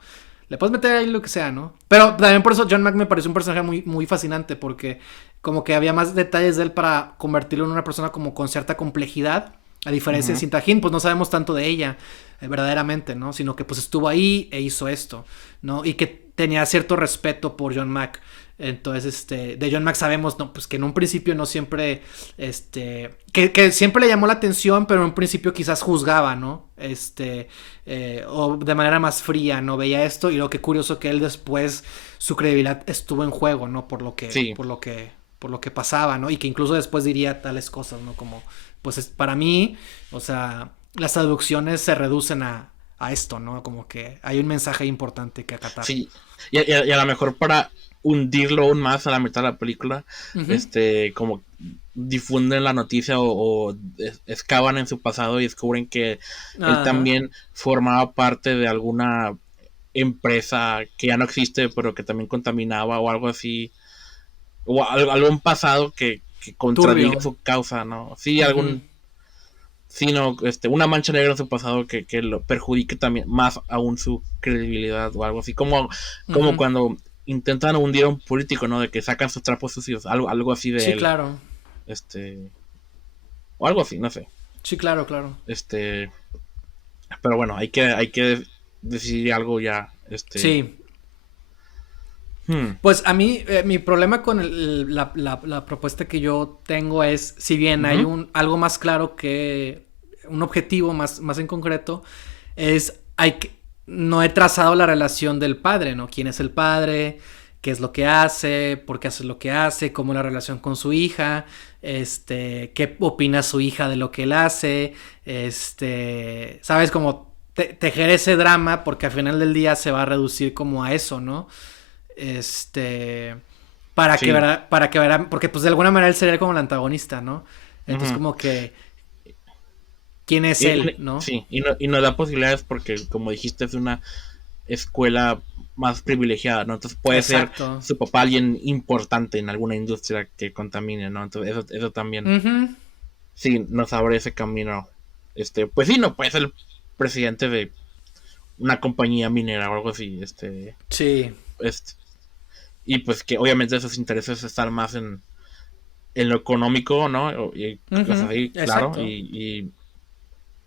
Le puedes meter ahí lo que sea, ¿no? Pero también por eso John Mack me pareció un personaje muy, muy fascinante porque como que había más detalles de él para convertirlo en una persona como con cierta complejidad. A diferencia de ujú, Sintajín, pues no sabemos tanto de ella verdaderamente, ¿no? Sino que pues estuvo ahí e hizo esto, ¿no? Y que tenía cierto respeto por John Mack. Entonces, de John Mack sabemos, ¿no? Pues que en un principio no siempre, que siempre le llamó la atención, pero en un principio quizás juzgaba, ¿no? O de manera más fría, ¿no? Veía esto y lo que curioso que él después, su credibilidad estuvo en juego, ¿no? sí. Por lo que pasaba, ¿no? Y que incluso después diría tales cosas, ¿no? Como, pues para mí, o sea, las traducciones se reducen a esto, ¿no? Como que hay un mensaje importante que acatar. Sí, y a lo mejor para hundirlo aún más a la mitad de la película, Ujú. como difunden la noticia o excavan en su pasado y descubren que él Ajá. también formaba parte de alguna empresa que ya no existe, pero que también contaminaba o algo así, o algún pasado que contradiga Turbio. su causa, ¿no? Sí, Ujú. sino una mancha negra en su pasado que lo perjudique también más aún su credibilidad o algo así, como Ujú. cuando intentan hundir a un político, ¿no? De que sacan sus trapos sucios, algo así de Sí, él, claro. este, o algo así, no sé, Sí, claro, claro. este, pero bueno, hay que decidir algo ya, Sí. hmm, Pues a mí, mi problema con la propuesta que yo tengo es, si bien hay ujú, algo más claro que un objetivo más en concreto, es, no he trazado la relación del padre, ¿no? ¿Quién es el padre? ¿Qué es lo que hace? ¿Por qué hace lo que hace? ¿Cómo es la relación con su hija? ¿Qué opina su hija de lo que él hace? ¿Sabes? Como tejer ese drama porque al final del día se va a reducir como a eso, ¿no? Este, sí, para que verán, porque pues de alguna manera él sería como el antagonista, ¿no? Entonces ujú. como que, ¿quién es él, no? Sí, y no da posibilidades porque, como dijiste, es una escuela más privilegiada, ¿no? Entonces puede ser Exacto. su papá alguien importante en alguna industria que contamine, ¿no? Entonces eso también, Ujú. sí, nos abre ese camino. Pues sí, no puede ser el presidente de una compañía minera o algo así, Sí. este, y pues que obviamente sus intereses están más en lo económico, ¿no? Y cosas Ujú. así, claro, Exacto.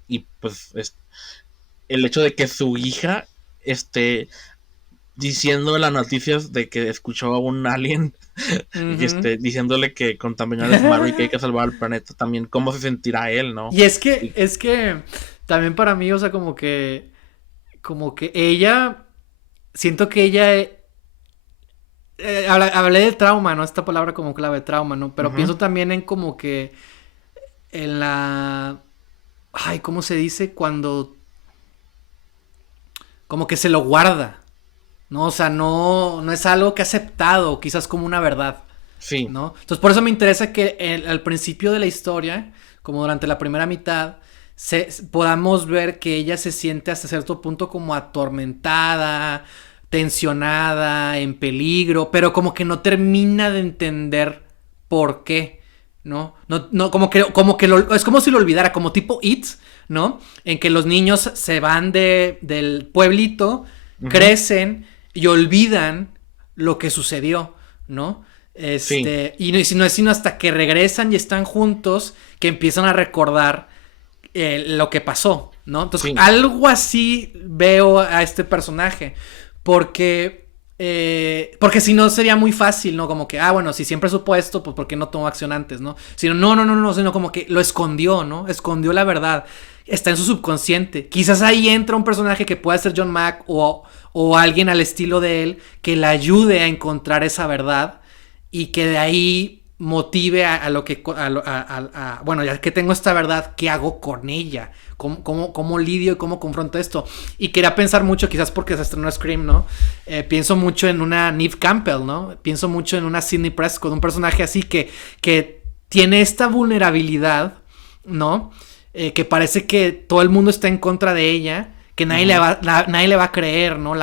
y pues el hecho de que su hija esté diciendo en las noticias de que escuchó a un alien y Ujú. diciéndole que contaminar es malo y que hay que salvar al planeta también, ¿cómo se sentirá él, no? Y es que, Y, es que también para mí, o sea, como que ella, siento que ella hablé de trauma, ¿no? Esta palabra como clave, trauma, ¿no? Pero Ujú. pienso también en como que en la... Ay, ¿cómo se dice? Cuando como que se lo guarda, ¿no? O sea, no es algo que ha aceptado, quizás como una verdad, Sí, ¿no? Entonces, por eso me interesa que al principio de la historia, como durante la primera mitad, podamos ver que ella se siente hasta cierto punto como atormentada, tensionada, en peligro, pero como que no termina de entender por qué, ¿no? No, es como si lo olvidara, como tipo It, ¿no? En que los niños se van del pueblito, ujú, crecen y olvidan lo que sucedió, ¿no? sí, Y no es sino hasta que regresan y están juntos que empiezan a recordar lo que pasó, ¿no? Entonces, sí, algo así veo a este personaje. Porque. Porque si no sería muy fácil, ¿no? Como que, bueno, si siempre supo esto, pues ¿por qué no tomó acción antes, ¿no? Sino, no, sino como que lo escondió, ¿no? Escondió la verdad. Está en su subconsciente. Quizás ahí entra un personaje que pueda ser John Mack o alguien al estilo de él que le ayude a encontrar esa verdad y que de ahí motive a lo que bueno, ya que tengo esta verdad, ¿qué hago con ella? ¿Cómo lidio y cómo confronto esto? Y quería pensar mucho, quizás porque se estrenó Scream, ¿no? Pienso mucho en una Neve Campbell, ¿no? Pienso mucho en una Sidney Prescott, un personaje así que tiene esta vulnerabilidad, ¿no? Que parece que todo el mundo está en contra de ella, que ujú, nadie le va a creer, ¿no?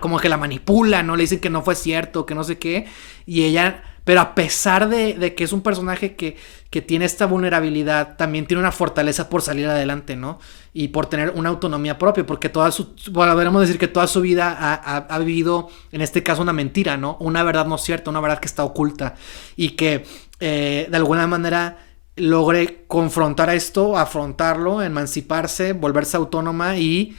Como que la manipula, ¿no? Le dicen que no fue cierto, que no sé qué. Y ella, pero a pesar de que es un personaje que tiene esta vulnerabilidad, también tiene una fortaleza por salir adelante, ¿no? Y por tener una autonomía propia, porque podríamos decir que toda su vida ha vivido, en este caso, una mentira, ¿no? Una verdad no cierta, una verdad que está oculta. Y que de alguna manera logre confrontar esto, afrontarlo, emanciparse, volverse autónoma y,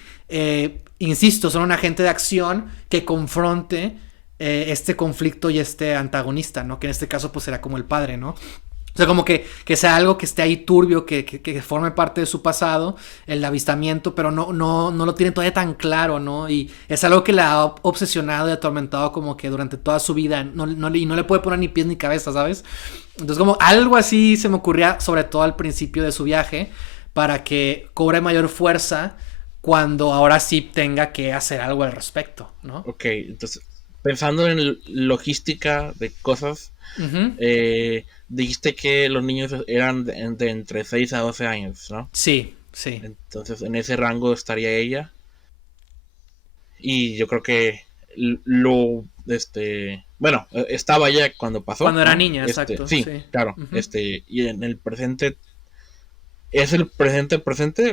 insisto, ser un agente de acción que confronte este conflicto y este antagonista, ¿no? Que en este caso pues será como el padre, ¿no? O sea, como que sea algo que esté ahí turbio, que forme parte de su pasado, el avistamiento, pero no lo tiene todavía tan claro, ¿no? Y es algo que la ha obsesionado y atormentado como que durante toda su vida, y no le puede poner ni pies ni cabeza, ¿sabes? Entonces, como algo así se me ocurría, sobre todo al principio de su viaje, para que cobre mayor fuerza cuando ahora sí tenga que hacer algo al respecto, ¿no? ok, entonces, pensando en logística de cosas, Ujú. dijiste que los niños eran de entre 6 a 12 años, ¿no? Sí, sí. Entonces, en ese rango estaría ella. Y yo creo que bueno, estaba ella cuando pasó, Cuando era ¿no? niña, exacto, Sí, sí. claro, Ujú. y en el presente, ¿es el presente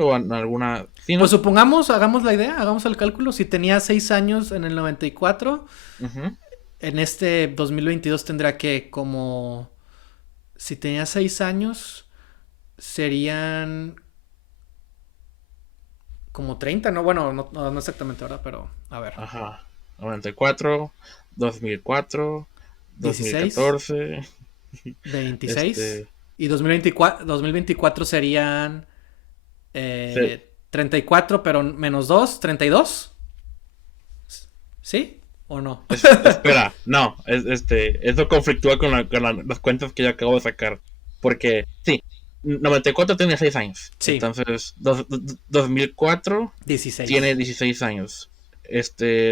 o en alguna, sí, Pues no? supongamos, hagamos la idea, hagamos el cálculo. Si tenía 6 años en el 94, Ujú. en este 2022 tendrá que como... Si tenía 6 años, serían como 30, ¿no? Bueno, no exactamente ahora, pero a ver. Ajá, 94, 2004, 16, 2014, 26 este, y 2024 serían se- 34, pero menos 2, 32. ¿Sí? ¿O no? espera, no, eso conflictúa con, las cuentas que yo acabo de sacar, porque, sí, 94 tiene 6 años, Sí, entonces 2004 tiene 16. 16 años,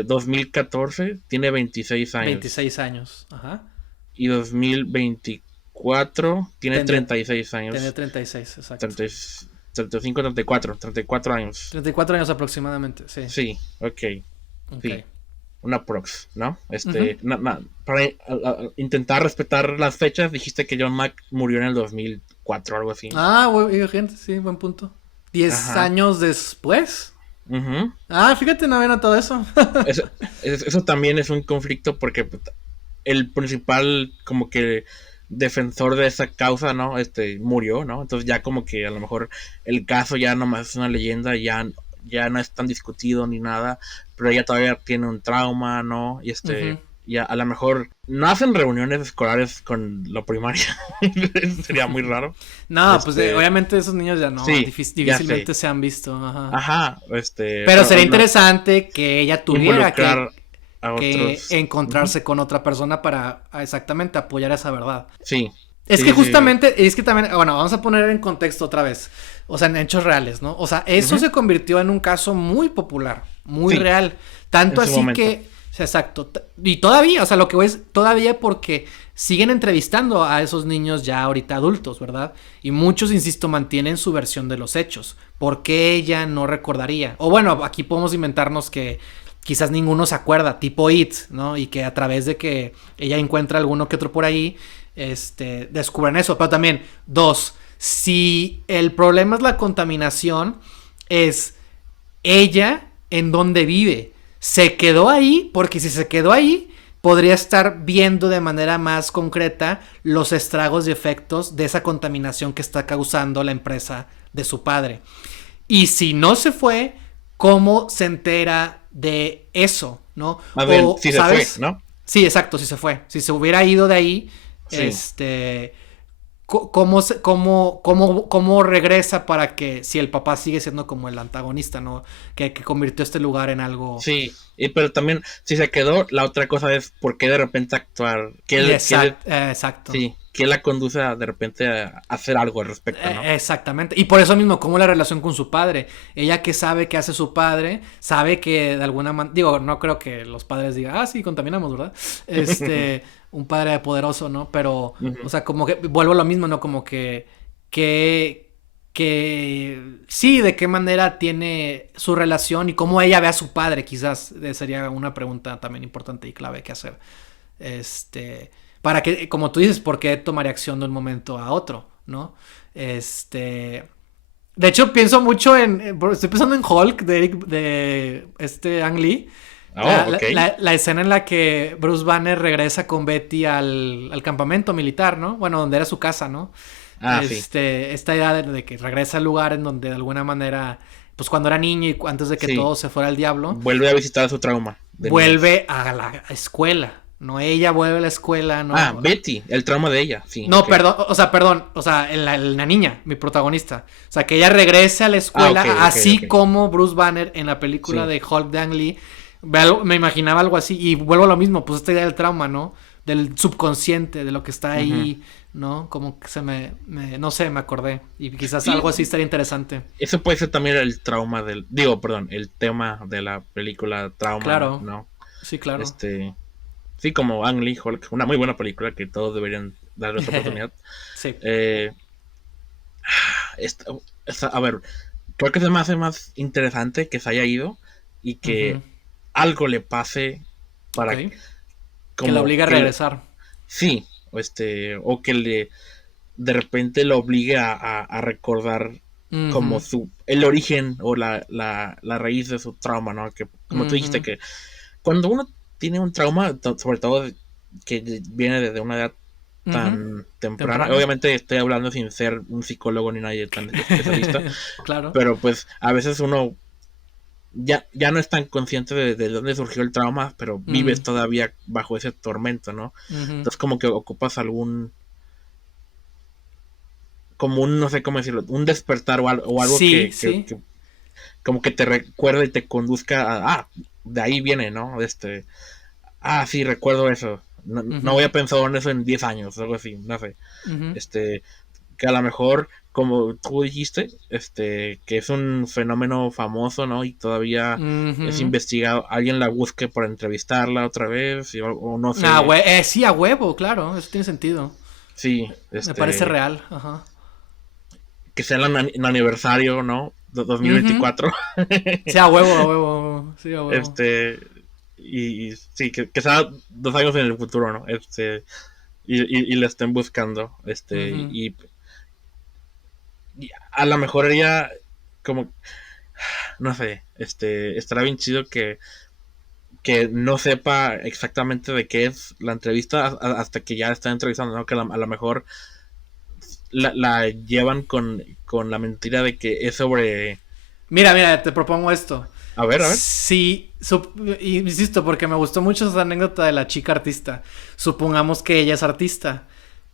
2014 tiene 26 años, 26 años. Ajá. y 2024 tiene Tendría, 36 tendría años, 36, exacto. 30, 35, 34 años. 34 años aproximadamente, sí. Sí, ok, Ok. sí, una prox, ¿no? Ujú. Para intentar respetar las fechas, dijiste que John Mack murió en el 2004 o algo así. Gente, sí, buen punto. 10 Ajá. años después. Ujú. Fíjate, no había notado eso. Eso, eso también es un conflicto porque pues, el principal como que defensor de esa causa, ¿no? Murió, ¿no? Entonces ya como que a lo mejor el caso ya nomás es una leyenda, ya no es tan discutido ni nada, pero ella todavía tiene un trauma, ¿no? Y Ujú. ya a lo mejor no hacen reuniones escolares con la primaria, sería muy raro. No, pues Este, obviamente esos niños ya no, sí, ya sé. difícilmente se han visto. Ajá. Ajá, Pero pero sería interesante que ella tuviera involucrar, a que otros. Ujú. encontrarse con otra persona para exactamente apoyar esa verdad. Sí, Es que sí, sí. justamente, es que también, bueno, vamos a poner en contexto otra vez, o sea, en hechos reales, ¿no? O sea, eso Ujú. se convirtió en un caso muy popular, muy Sí, real, en tanto su así momento. que, o sea, exacto, y todavía, o sea, lo que voy es todavía porque siguen entrevistando a esos niños ya ahorita adultos, ¿verdad? Y muchos, insisto, mantienen su versión de los hechos. ¿Por qué ella no recordaría? O bueno, aquí podemos inventarnos que quizás ninguno se acuerda, tipo It, ¿no? Y que a través de que ella encuentra alguno que otro por ahí, descubren eso. Pero también, dos, si el problema es la contaminación, es ella en donde vive. Se quedó ahí, porque si se quedó ahí, podría estar viendo de manera más concreta los estragos y efectos de esa contaminación que está causando la empresa de su padre. Y si no se fue, ¿cómo se entera de eso? ¿No? Más bien, O, sí se fue, ¿sabes? ¿no? Sí, exacto, si se fue. Si se hubiera ido de ahí, Sí. este, cómo regresa para que si el papá sigue siendo como el antagonista, ¿no? Que convirtió este lugar en algo. Sí, pero también, si se quedó, la otra cosa es por qué de repente actuar, Exacto. sí, qué la conduce a de repente a hacer algo al respecto, ¿no? Exactamente. Y por eso mismo, como la relación con su padre. Ella que sabe que hace su padre, sabe que de alguna manera. Digo, no creo que los padres digan, ah, sí, contaminamos, ¿verdad? Un padre poderoso, ¿no? Pero, o Ujú. sea, como que vuelvo a lo mismo, ¿no? Como que, sí, de qué manera tiene su relación y cómo ella ve a su padre, quizás sería una pregunta también importante y clave que hacer. Este, para que, como tú dices, ¿por qué tomaría acción de un momento a otro, no? Este, de hecho, pienso mucho estoy pensando en Hulk de Ang Lee. Oh, ok. La escena en la que Bruce Banner regresa con Betty al campamento militar, ¿no? Bueno, donde era su casa, ¿no? Ah, sí, Esta idea de que regresa al lugar en donde de alguna manera, pues cuando era niño y antes de que sí. todo se fuera al diablo, Vuelve a visitar su trauma de niñez. vuelve a la escuela. No, ella vuelve a la escuela, Ah, no. Betty, el trauma de ella, sí, No, ok. perdón, o sea, la niña, mi protagonista. O sea, que ella regrese a la Ah, ok, escuela, ok, ok. así como Bruce Banner en la película Sí. de Hulk de Ang Lee. Me imaginaba algo así, y vuelvo a lo mismo, pues esta idea del trauma, ¿no? Del subconsciente, de lo que está Ujú. ahí, ¿no? Como que no sé, me acordé. Y quizás Sí, algo así estaría interesante. eso puede ser también el trauma digo, perdón, el tema de la película Trauma, Claro, ¿no? sí, claro. Este, sí, como Ang Lee Hulk, una muy buena película que todos deberían darle otra oportunidad. Sí. Eh, a ver, creo que se me hace más interesante que se haya ido y Ujú. que algo le pase Ok. para Que la como obliga a que regresar. sí, o que le de repente lo obligue a recordar como Ujú, el origen o la raíz de su trauma, ¿no? Que como tú dijiste ujú, que cuando uno tiene un trauma, sobre todo que viene desde una edad ujú. tan temprana, Temprana. obviamente estoy hablando sin ser un psicólogo ni nadie tan especialista, Claro. pero pues a veces uno ya no es tan consciente de dónde surgió el trauma, pero vives Mm, todavía bajo ese tormento, ¿no? ujú. Entonces como que ocupas como un, no sé cómo decirlo, un despertar o algo Sí, sí. que como que te recuerde y te conduzca de ahí viene, ¿no? Sí, recuerdo eso. No, no Ujú, había pensado en eso en 10 años, algo así, no sé. ujú, Este, que a lo mejor, como tú dijiste, que es un fenómeno famoso, ¿no? Y todavía es ujú. investigado, alguien la busque para entrevistarla otra vez, o no Ah, sé, sí, a huevo, claro, eso tiene sentido. sí, Me parece real, ajá. que sea el aniversario, ¿no? Ujú. 2024. Sí, a huevo, a huevo, a huevo. Sí, a huevo. este, y sí, que sea 2 años en el futuro, ¿no? Y la estén buscando, Ujú. y a lo mejor ella, como, no sé, estará bien chido que no sepa exactamente de qué es la entrevista hasta que ya está entrevistando, ¿no? Que a lo mejor la llevan con la mentira de que es sobre... Mira, te propongo esto. A ver. Sí, insisto, porque me gustó mucho esa anécdota de la chica artista. Supongamos que ella es artista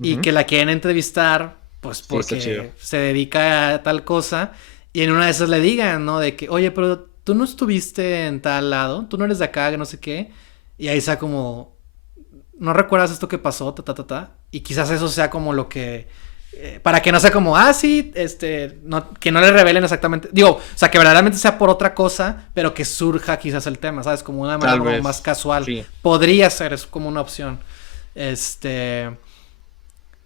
y Ujú. que la quieren entrevistar, pues Sí, está chido. porque se dedica a tal cosa. Y en una de esas le digan, ¿no? De que, oye, pero tú no estuviste en tal lado, tú no eres de acá, que no sé qué. y ahí sea como, ¿no recuerdas esto que pasó? Ta, ta, ta, ta. Y quizás eso sea como lo que... para que no sea como, sí, no, que no le revelen exactamente. Digo, o sea, que verdaderamente sea por otra cosa, pero que surja quizás el tema, ¿sabes? Como una manera Tal como más vez, casual. sí. Podría ser, es como una opción.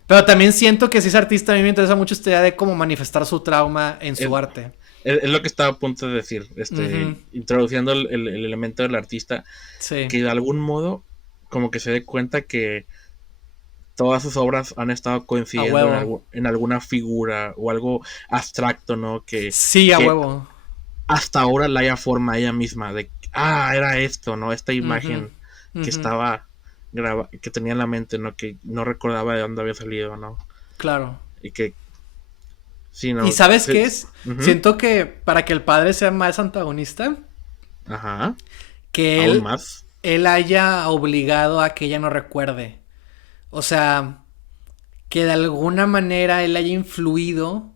Pero también siento que si es artista, a mí me interesa mucho esta idea de cómo manifestar su trauma en Es, su arte. es lo que estaba a punto de decir, Ujú, introduciendo el elemento del artista, sí. que de algún modo como que se dé cuenta que todas sus obras han estado A coincidiendo huevo. en alguna figura o algo abstracto, ¿no? Sí, a Que huevo. hasta ahora la haya forma ella misma de, era esto, ¿no? Esta Ujú, imagen que ujú, estaba que tenía en la mente, ¿no? Que no recordaba de dónde había salido, ¿no? claro. Y que, sí, ¿Y no. sabes Sí, qué es? ujú, Siento que para que el padre sea más antagonista, ajá, que aún más. él haya obligado a que ella no recuerde. O sea, que de alguna manera él haya influido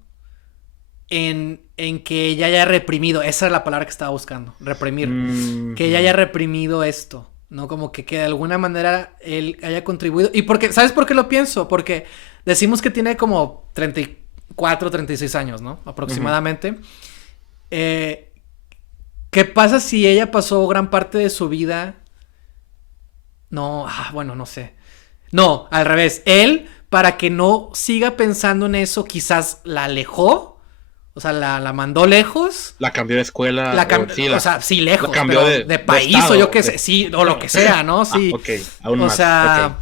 en que ella haya reprimido. Esa es la palabra que estaba buscando, reprimir. Que ella haya Mm, reprimido esto. ¿No? Como que de alguna manera él haya contribuido. Y porque, ¿sabes por qué lo pienso? Porque decimos que tiene como 34, 36 años, ¿no? ujú. Aproximadamente. Eh, ¿Qué pasa si ella pasó gran parte de su vida? No, bueno, no sé. No, al revés. Él, para que no siga pensando en eso, quizás la alejó. O sea, la mandó lejos. La cambió de escuela, o sí, O sea, sí, la lejos, cambió pero de de país o yo estado. qué sé, sí, o lo que sea, ¿no? Sí. Ok, aún O más, ok. sea,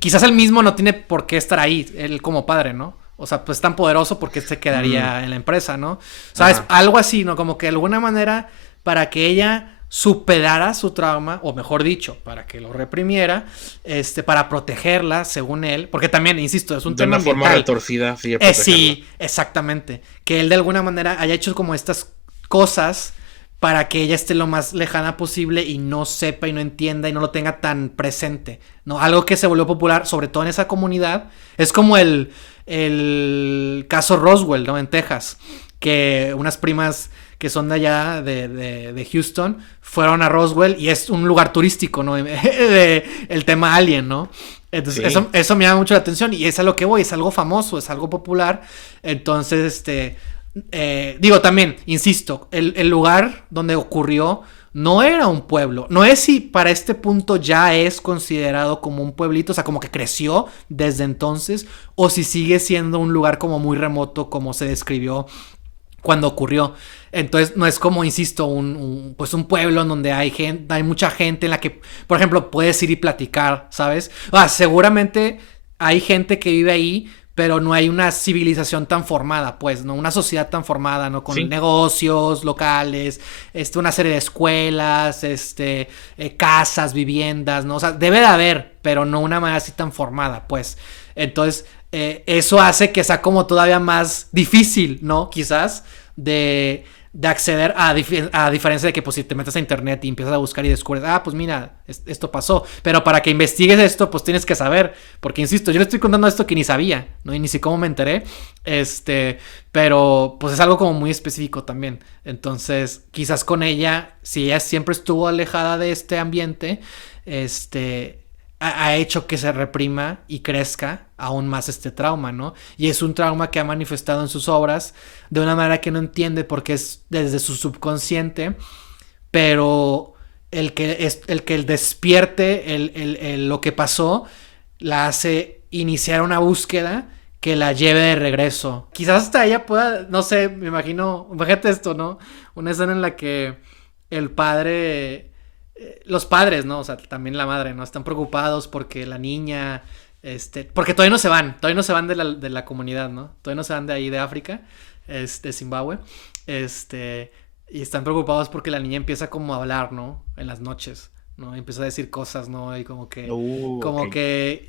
quizás él mismo no tiene por qué estar ahí, él como padre, ¿no? O sea, pues tan poderoso porque se Mm, quedaría en la empresa, ¿no? ¿Sabes? ajá, Algo así, ¿no? Como que de alguna manera, para que ella superara su trauma, o mejor dicho, para que lo reprimiera, para protegerla, según él, porque también, insisto, es un de tema una forma ambiental. retorcida, sigue protegerla. Sí, exactamente. Que él de alguna manera haya hecho como estas cosas para que ella esté lo más lejana posible y no sepa y no entienda y no lo tenga tan presente, ¿no? Algo que se volvió popular, sobre todo en esa comunidad, es como el caso Roswell, ¿no? En Texas, que unas primas que son de allá, de Houston, fueron a Roswell y es un lugar turístico, ¿no? El tema alien, ¿no? Entonces, Sí, eso me llama mucho la atención y es a lo que voy, es algo famoso, es algo popular. Entonces, digo también, insisto, el lugar donde ocurrió no era un pueblo. No es si para este punto ya es considerado como un pueblito, o sea, como que creció desde entonces, o si sigue siendo un lugar como muy remoto, como se describió cuando ocurrió. Entonces no es como, insisto, pues un pueblo en donde hay gente, hay mucha gente en la que, por ejemplo, puedes ir y platicar, ¿sabes? Seguramente hay gente que vive ahí, pero no hay una civilización tan formada, pues, ¿no? Una sociedad tan formada, ¿no? Con sí. negocios locales, una serie de escuelas, casas, viviendas, ¿no? O sea, debe de haber, pero no una manera así tan formada, pues. Entonces, eso hace que sea como todavía más difícil, ¿no? Quizás de acceder a diferencia de que pues si te metes a internet y empiezas a buscar y descubres, pues mira, esto pasó, pero para que investigues esto pues tienes que saber, porque insisto, yo le estoy contando esto que ni sabía, ¿no? Y ni sé cómo me enteré, pero pues es algo como muy específico también, entonces quizás con ella, si ella siempre estuvo alejada de este ambiente, ha hecho que se reprima y crezca aún más este trauma, ¿no? Y es un trauma que ha manifestado en sus obras de una manera que no entiende porque es desde su subconsciente, pero el despierte lo que pasó la hace iniciar una búsqueda que la lleve de regreso. Quizás hasta ella pueda, no sé, me imagino, imagínate esto, ¿no? Una escena en la que el padre, los padres, ¿no? O sea, también la madre, ¿no? Están preocupados porque la niña, porque todavía no se van de la comunidad, ¿no? Todavía no se van de ahí de África, Zimbabue, y están preocupados porque la niña empieza como a hablar, ¿no? En las noches, ¿no? Y empieza a decir cosas, ¿no? Y Ok.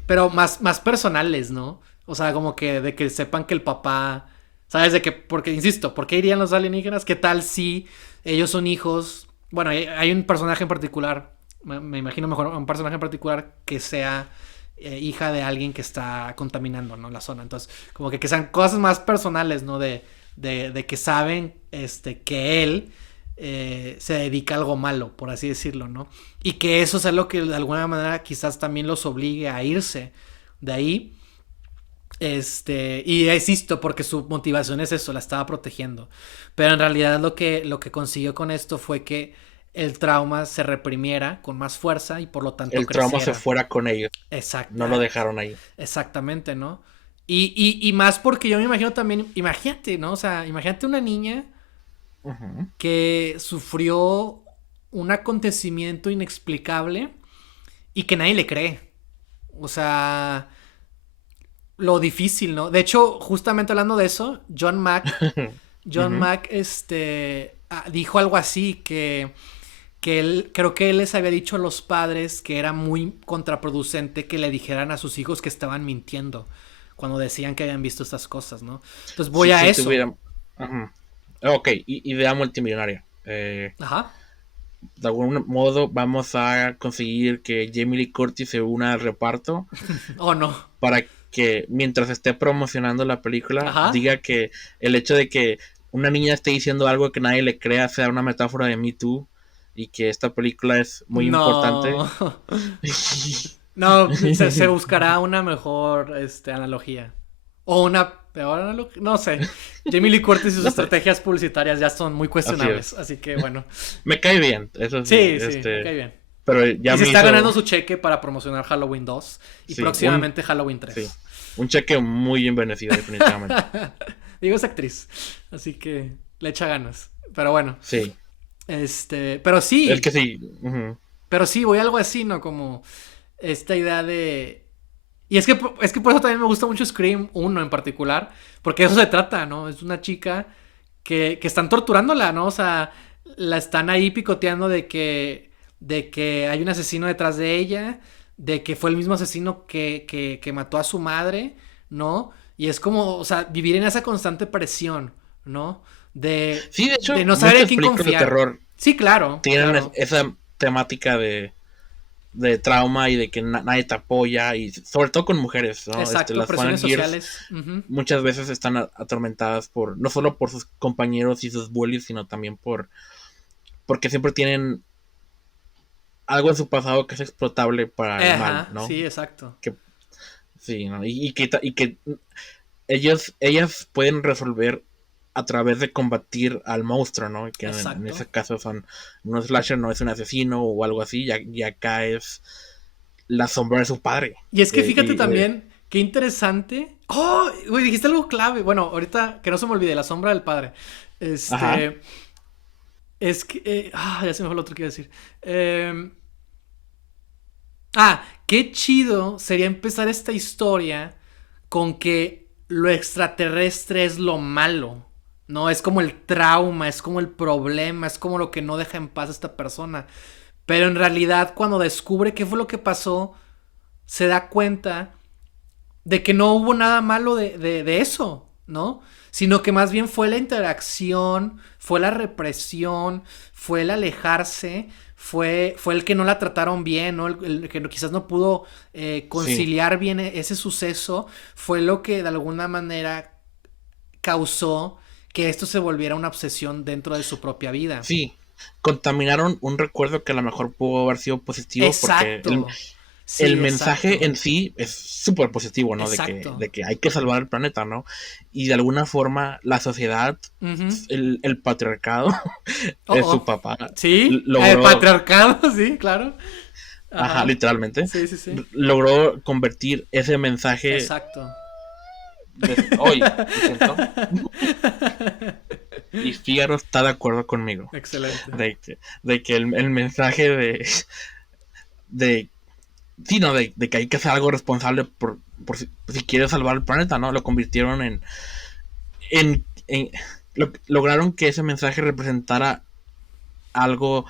pero más personales, ¿no? O sea, como que de que sepan que el papá, ¿sabes? De que, porque, insisto, ¿por qué irían los alienígenas? ¿Qué tal si ellos son hijos? Bueno, hay un personaje en particular, me imagino mejor un personaje en particular que sea hija de alguien que está contaminando, ¿no? La zona. Entonces, como que sean cosas más personales, ¿no? De que saben, que él se dedica a algo malo, por así decirlo, ¿no? Y que eso es algo que de alguna manera quizás también los obligue a irse de ahí. Y insisto, porque su motivación es eso, la estaba protegiendo. Pero en realidad lo que consiguió con esto fue que el trauma se reprimiera con más fuerza y por lo tanto El trauma se creciera. fuera con ellos. Exacto. No lo dejaron ahí. Exactamente, ¿no? Y más porque yo me imagino también, imagínate, ¿no? O sea, imagínate una niña Ujú. que sufrió un acontecimiento inexplicable y que nadie le cree. O sea, lo difícil, ¿no? De hecho, justamente hablando de eso, John Ujú. Mack, dijo algo así que él, creo que él les había dicho a los padres que era muy contraproducente que le dijeran a sus hijos que estaban mintiendo cuando decían que habían visto estas cosas, ¿no? Entonces voy a Si eso. tuviera. Ujú. Ok, idea multimillonaria. Ajá. De algún modo vamos a conseguir que Jamie Lee Curtis se una al reparto Oh, no. para que mientras esté promocionando la película Ajá. diga que el hecho de que una niña esté diciendo algo que nadie le crea sea una metáfora de Me Too y que esta película es muy importante. No. No, se buscará una mejor analogía. O una peor analogía. No sé. Jamie Lee Curtis y sus No sé, estrategias publicitarias ya son muy así cuestionables. es. Así que bueno. Me cae bien, eso sí, Sí, sí, me cae bien. pero ya Y se me está hizo, ganando su cheque para promocionar Halloween 2 y sí, un, próximamente Halloween sí, 3. un cheque muy bien bendecido definitivamente. Digo, es actriz. Así que le echa ganas. Pero bueno. Sí, Pero es sí. que sí, ujú. Pero sí, voy a algo así, ¿no? Como esta idea de. Y es que por eso también me gusta mucho Scream 1 en particular. Porque de eso se trata, ¿no? Es una chica que están torturándola, ¿no? O sea, la están ahí picoteando de que hay un asesino detrás de ella, de que fue el mismo asesino que mató a su madre, ¿no? Y es como, o sea, vivir en esa constante presión, ¿no? Sí, de De hecho, no saber en muchas quién películas de confiar. terror Sí, claro, tienen claro. esa temática de trauma y de que nadie te apoya y sobre todo con mujeres, ¿no? Exacto, Las presiones Final Gears sociales. Ujú. muchas veces están atormentadas por no solo por sus compañeros y sus bullies, sino también porque siempre tienen algo en su pasado que es explotable para el mal, Ajá, ¿no? sí, exacto. Que sí, ¿no? Y que ellas pueden resolver a través de combatir al monstruo, ¿no? Que en ese Exacto. caso son un slasher, no es un asesino o algo así, y acá es la sombra de su padre. Y es que Eh, fíjate y, eh, también, qué interesante. ¡Oh! Güey, dijiste algo clave. Bueno, ahorita que no se me olvide, la sombra del padre. ajá, Este. Es que. Ya se me fue lo otro que iba a decir. Eh, qué chido sería empezar esta historia con que lo extraterrestre es lo malo. No, es como el trauma, es como el problema, es como lo que no deja en paz a esta persona. Pero en realidad, cuando descubre qué fue lo que pasó, se da cuenta de que no hubo nada malo de eso, ¿no? Sino que más bien fue la interacción, fue la represión, fue el alejarse, fue el que no la trataron bien, ¿no? El que quizás no pudo sí, conciliar bien ese suceso, fue lo que de alguna manera causó que esto se volviera una obsesión dentro de su propia vida. sí. Contaminaron un recuerdo que a lo mejor pudo haber sido positivo porque Exacto. el Sí, mensaje exacto. en sí es súper positivo, ¿no? De que, Exacto. de que hay que salvar el planeta, ¿no? Y de alguna forma la sociedad, Ujú. el patriarcado, Oh, su oh. papá Sí, logró, patriarcado, sí, claro. ajá, Ajá. literalmente, Sí, sí, sí. logró convertir ese mensaje Exacto. de hoy, lo siento, y Fígaro está de acuerdo conmigo, Excelente. de que el mensaje de sí, no, de que hay que hacer algo responsable por si quiere salvar el planeta, ¿no? Lo convirtieron en lograron que ese mensaje representara algo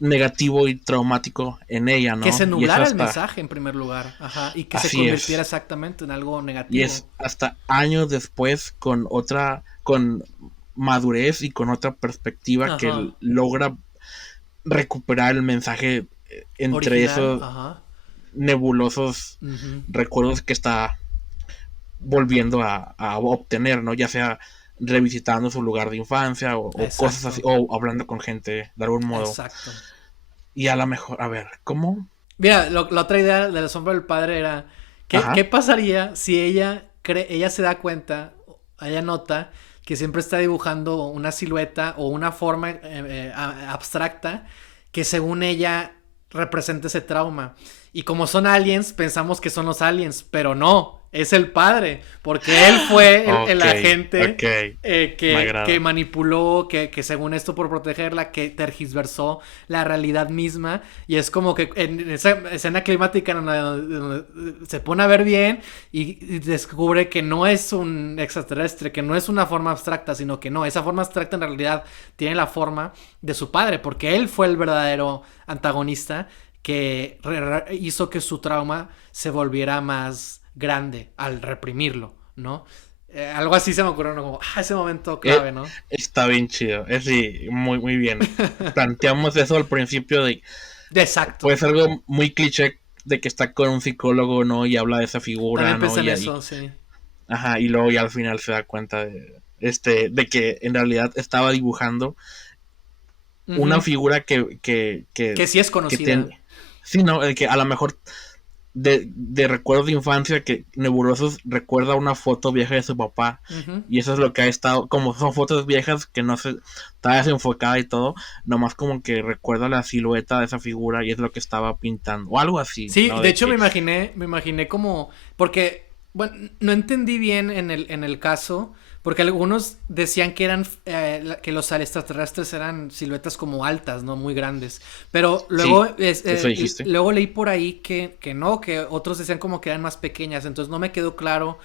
negativo y traumático en ella, Que se ¿no? Y es nublara el hasta, mensaje en primer lugar. Ajá. Y que se así convirtiera es, exactamente en algo y negativo. es hasta años después con madurez y con otra perspectiva que Ajá. logra recuperar el mensaje entre Original. esos Ajá. nebulosos Ujú. recuerdos que está volviendo a obtener, ¿no? Ya sea revisitando su lugar de infancia o cosas así, Exacto. o hablando con gente de algún modo. Exacto. Y a lo mejor, a ver, ¿cómo? Mira, la otra idea de la sombra del padre era, ¿qué Ajá, pasaría si ella se da cuenta, ella nota que siempre está dibujando una silueta o una forma abstracta que según ella representa ese trauma? Y como son aliens, pensamos que son los aliens, pero no, es el padre, porque él fue el ok, agente ok, me que agrada. manipuló, que según esto por protegerla, que tergiversó la realidad misma. Y es como que en esa escena climática donde se pone a ver bien y descubre que no es un extraterrestre, que no es una forma abstracta, sino que no, esa forma abstracta en realidad tiene la forma de su padre, porque él fue el verdadero antagonista que hizo que su trauma se volviera más grande al reprimirlo, ¿no? Algo así se me ocurrió, ¿no? Como, ese momento Eh, clave, ¿no? Está bien chido, es sí, muy, muy bien. Planteamos eso al principio de, Exacto. pues algo muy cliché de que está con un psicólogo, ¿no? Y habla de esa figura, También ¿no? pensé en Y ahí, eso, sí. ajá, y luego ya al final se da cuenta de que en realidad estaba dibujando una Ujú. figura Que sí es que conocida. tiene, sí, ¿no? Que a lo mejor de recuerdos de infancia que Nebulosos recuerda una foto vieja de su papá Ujú. y eso es lo que ha estado, como son fotos viejas que no se está desenfocada y todo, nomás como que recuerda la silueta de esa figura y es lo que estaba pintando o algo así, Sí, ¿no? de De hecho que me imaginé como, porque, bueno, no entendí bien en el caso, porque algunos decían que eran, que los extraterrestres eran siluetas como altas, ¿no? Muy grandes, pero sí, luego, eso dijiste. luego leí por ahí que no, que otros decían como que eran más pequeñas, entonces no me quedó claro,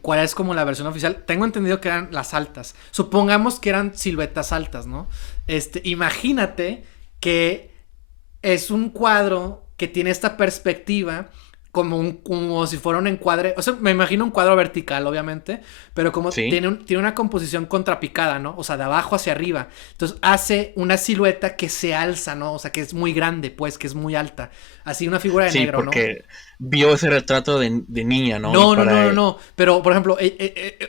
cuál es como la versión oficial. Tengo entendido que eran las altas, supongamos que eran siluetas altas, ¿no? Imagínate que es un cuadro que tiene esta perspectiva como si fuera un encuadre, o sea, me imagino un cuadro vertical, obviamente, pero como Sí, tiene una composición contrapicada, ¿no? O sea, de abajo hacia arriba. Entonces hace una silueta que se alza, ¿no? O sea, que es muy grande, pues, que es muy alta. Así una figura de sí, negro, ¿no? porque vio ese retrato de niña, ¿no? Y No, no, no, para no, no. Pero, por ejemplo,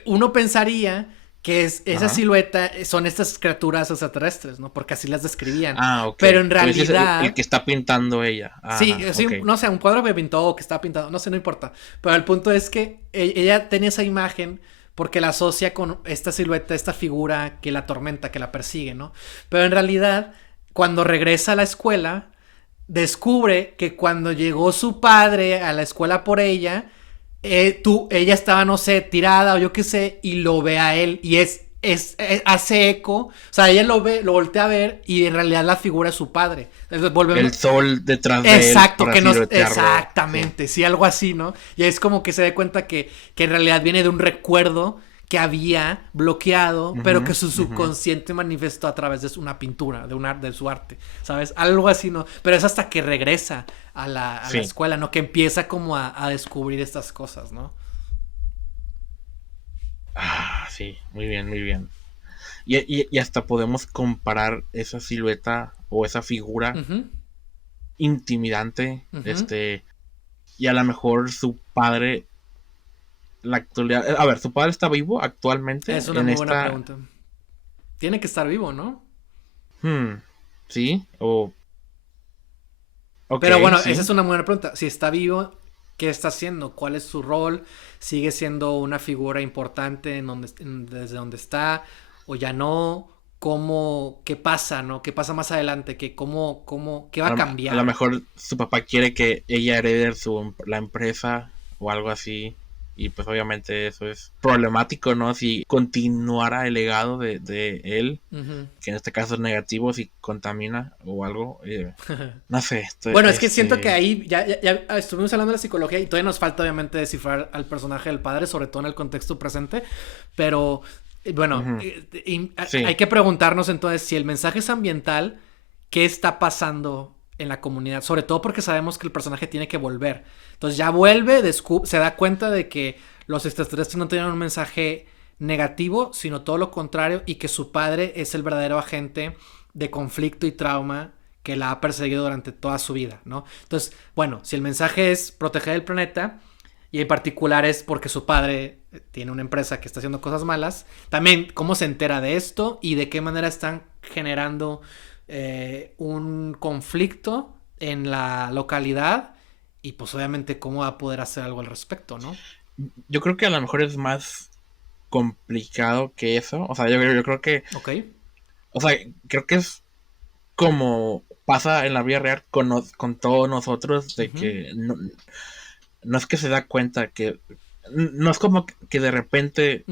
uno pensaría que esa ajá. silueta son estas criaturas extraterrestres, ¿no? Porque así las describían. Ah, ok. Pero en Entonces es el realidad que está pintando ella. sí, Ajá, sí, ok. no sé, un cuadro que pintó o que está pintado, no sé, no importa. Pero el punto es que ella tenía esa imagen porque la asocia con esta silueta, esta figura que la atormenta, que la persigue, ¿no? Pero en realidad, cuando regresa a la escuela, descubre que cuando llegó su padre a la escuela por ella, ella estaba, no sé, tirada o yo qué sé, y lo ve a él y hace eco, o sea, ella lo ve, lo voltea a ver y en realidad la figura es su padre. Entonces volvemos. El sol detrás de él Exacto, para que nos. siluetearlo. Sí. Exactamente, sí, algo así, ¿no? Y es como que se da cuenta que en realidad viene de un recuerdo que había bloqueado, pero que Ujú, su ujú. subconsciente manifestó a través de una pintura, de su arte, ¿sabes? Algo así, ¿no? Pero es hasta que regresa a la Sí. escuela, ¿no? Que empieza como a descubrir estas cosas, ¿no? Ah, sí, muy bien, muy bien. Y hasta podemos comparar esa silueta o esa figura Ujú, intimidante, ujú. y a lo mejor su padre, la actualidad, a ver, su padre está vivo Es actualmente una en muy buena esta, pregunta. Tiene que estar vivo, ¿no? sí, o, ok, Pero bueno, esa es sí, una buena pregunta. Si está vivo, ¿qué está haciendo? ¿Cuál es su rol? ¿Sigue siendo una figura importante desde donde está? ¿O ya no? ¿Cómo? ¿Qué pasa, no? ¿Qué pasa más adelante? ¿Qué va a a lo cambiar? mejor su papá quiere que ella herede la empresa o algo así. Y pues obviamente eso es problemático, ¿no? Si continuara el legado de él, Ujú. que en este caso es negativo, si contamina o algo. No sé, Bueno, es que siento que ahí ya estuvimos hablando de la psicología y todavía nos falta obviamente descifrar al personaje del padre, sobre todo en el contexto presente, pero bueno, ujú, hay sí, que preguntarnos entonces si el mensaje es ambiental, ¿qué está pasando en la comunidad? Sobre todo porque sabemos que el personaje tiene que volver. Entonces ya vuelve, se da cuenta de que los extraterrestres no tienen un mensaje negativo, sino todo lo contrario, y que su padre es el verdadero agente de conflicto y trauma que la ha perseguido durante toda su vida, ¿no? Entonces, bueno, si el mensaje es proteger el planeta y en particular es porque su padre tiene una empresa que está haciendo cosas malas. También cómo se entera de esto y de qué manera están generando un conflicto en la localidad y pues obviamente cómo va a poder hacer algo al respecto, ¿no? Yo creo que a lo mejor es más complicado que eso. O sea, yo creo que, Ok. o sea, creo que es como pasa en la vida real con todos nosotros, de Ujú. que no es que se da cuenta que, no es como que de repente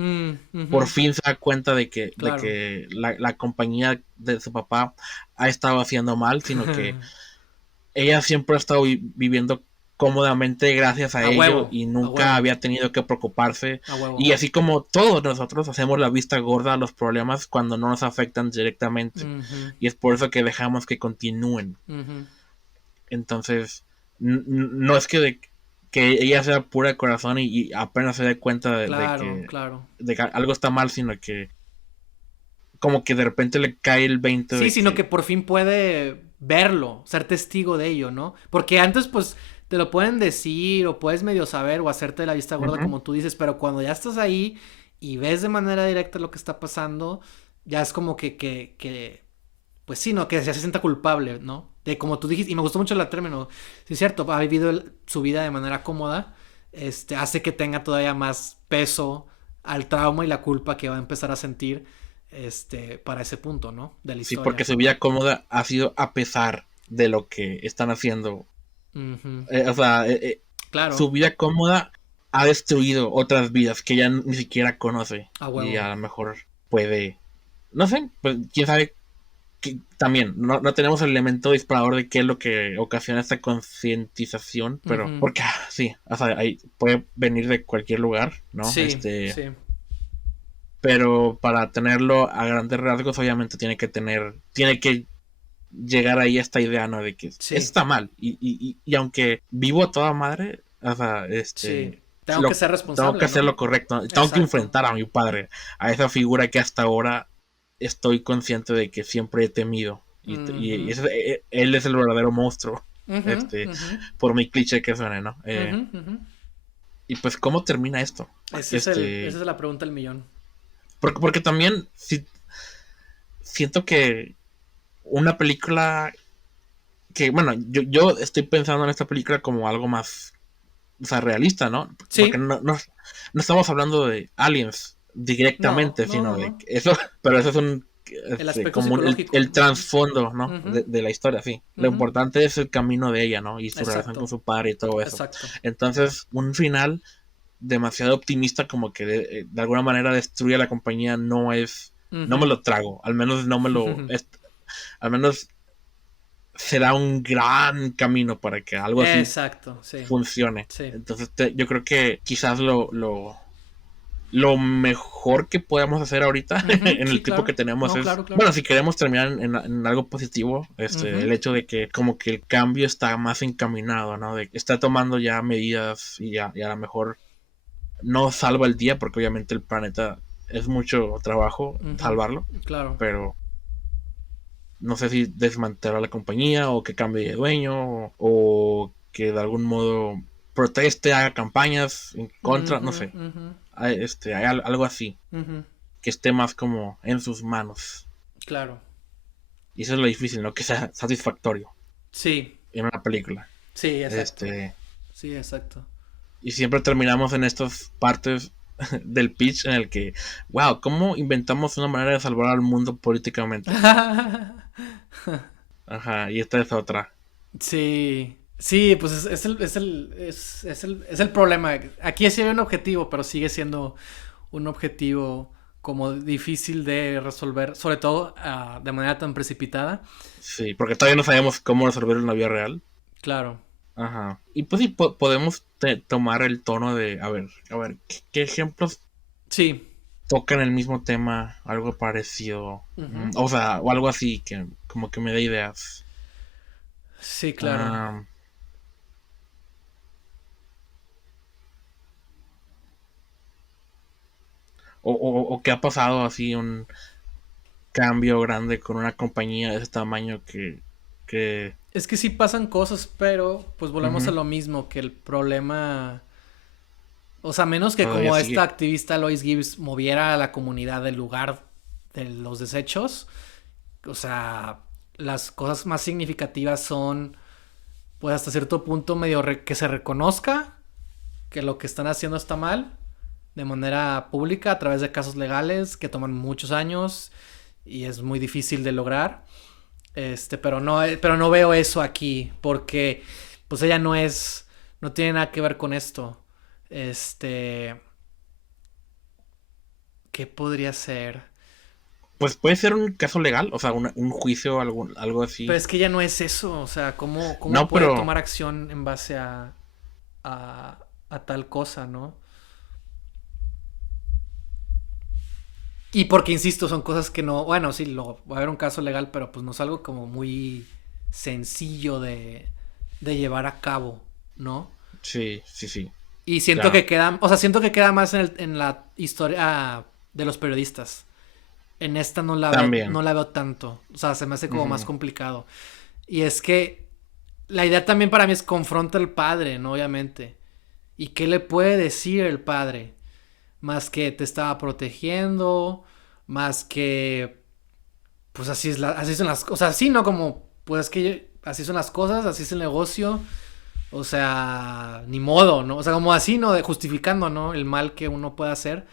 por Ujú. fin se da cuenta de Claro. que la compañía de su papá ha estado haciendo mal, sino que ella siempre ha estado viviendo cómodamente gracias a A ello huevo, y a nunca huevo, había tenido que preocuparse. a huevo. Y así como todos nosotros hacemos la vista gorda a los problemas cuando no nos afectan directamente. Ujú, Y es por eso que dejamos que continúen. ujú. Entonces, no es que ella sea pura de corazón y apenas se dé cuenta Claro, claro. de que algo está mal, sino que como que de repente le cae el 20 Sí, de sino que que... por fin puede verlo, ser testigo de ello, ¿no? Porque antes, pues, te lo pueden decir o puedes medio saber o hacerte la vista gorda, Ujú. como tú dices, pero cuando ya estás ahí y ves de manera directa lo que está pasando, ya es como pues sí, ¿no? Que ya se sienta culpable, ¿no? De como tú dijiste, y me gustó mucho el término, sí es cierto, ha vivido su vida de manera cómoda, hace que tenga todavía más peso al trauma y la culpa que va a empezar a sentir, para ese punto, ¿no? De la Sí, porque historia. su vida cómoda ha sido a pesar de lo que están haciendo. Ujú. O sea, su Claro, vida cómoda ha destruido otras vidas que ya ni siquiera conoce. a Y huevo. a lo mejor puede, no sé, pues quién sabe. También no tenemos el elemento disparador de qué es lo que ocasiona esta concientización, pero Ujú. porque sí, o sea, ahí puede venir de cualquier lugar, ¿no? Sí, sí. Pero para tenerlo a grandes rasgos, obviamente tiene que llegar ahí esta idea, ¿no? De que esto Sí, está mal. Y aunque vivo a toda madre, o sea, sí. Tengo que lo, ser tengo que responsable, hacer lo ¿no? correcto. Tengo que Exacto. enfrentar a mi padre, a esa figura que hasta ahora estoy consciente de que siempre he temido. Y Ujú, él es el verdadero monstruo, ujú, este, ujú, por mi cliché que suene, ¿no? ujú, ujú. Y pues, ¿cómo termina esto? Esa es la pregunta del millón. Porque también siento que una película que, bueno, yo estoy pensando en esta película como algo más, o sea, realista, ¿no? Porque Sí. no estamos hablando de aliens No, directamente, no, sino no, de no. eso, pero eso es El aspecto como psicológico. el Ujú, trasfondo, ¿no? ujú, De la historia, sí. Lo ujú. importante es el camino de ella, ¿no? Y su relación con Exacto, su padre y todo eso. exacto. Entonces, un final demasiado optimista como que de alguna manera destruye a la compañía no me Ujú. lo trago, al menos al menos será un gran camino para que algo así Exacto, sí, funcione. sí. Entonces yo creo que quizás lo mejor que podamos hacer ahorita Ujú, en sí, el tiempo que claro. tenemos No, es, claro, claro. bueno, si queremos terminar en algo positivo, Ujú, el hecho de que como que el cambio está más encaminado, ¿no? De que está tomando ya medidas y a lo mejor no salva el día porque obviamente el planeta es mucho trabajo ujú, salvarlo, claro. pero no sé si desmantelar la compañía o que cambie de dueño o que de algún modo proteste, haga campañas en contra, Ujú, no sé. ujú, Hay algo así ujú, que esté más como en sus manos. claro. Y eso es lo difícil, ¿no? Que sea satisfactorio Sí, en una película. sí, exacto. Este, Sí, exacto. y siempre terminamos en estas partes del pitch en el que, wow, ¿cómo inventamos una manera de salvar al mundo políticamente? Ajá, y esta es otra. Sí, sí, pues es el problema. Aquí sí hay un objetivo, pero sigue siendo un objetivo como difícil de resolver, sobre todo de manera tan precipitada. Sí, porque todavía no sabemos cómo resolverlo en la vida real. Claro, Ajá. Y pues sí, podemos tomar el tono de, a ver, ¿qué ejemplos sí, tocan el mismo tema, algo parecido? ujú, O sea, o algo así que como que me dé ideas. sí, claro. Ah, o qué ha pasado así un cambio grande con una compañía de ese tamaño que Es que sí pasan cosas, pero pues volvemos a ujú, lo mismo, que el problema O sea, menos que todavía como esta sigue. activista Lois Gibbs moviera a la comunidad del lugar de los desechos, o sea, las cosas más significativas son, pues hasta cierto punto medio que se reconozca que lo que están haciendo está mal de manera pública a través de casos legales que toman muchos años y es muy difícil de lograr. Pero no veo eso aquí porque pues ella no tiene nada que ver con esto. Este, ¿Qué podría ser? Pues puede ser un caso legal, o sea, un juicio, algo Pero así. es que ya no es eso, o sea, ¿cómo No, puede pero tomar acción en base a, a tal cosa, ¿no? Y porque, insisto, son cosas que no, bueno, sí, va a haber un caso legal, pero pues no es algo como muy sencillo de llevar a cabo, ¿no? sí, sí, sí, Y siento claro. que queda, o sea, siento que queda más en la historia de los periodistas. En esta no También. la veo tanto, o sea, se me hace como más Ujú. complicado. Y es que la idea también para mí es confronta al padre, ¿no? Obviamente. ¿Y qué le puede decir el padre? Más que te estaba protegiendo, más que pues así son las cosas, o sea, así no como pues que así son las cosas, así es el negocio, o sea, ni modo, ¿no? O sea, como así, ¿no? De justificando, ¿no? El mal que uno puede hacer,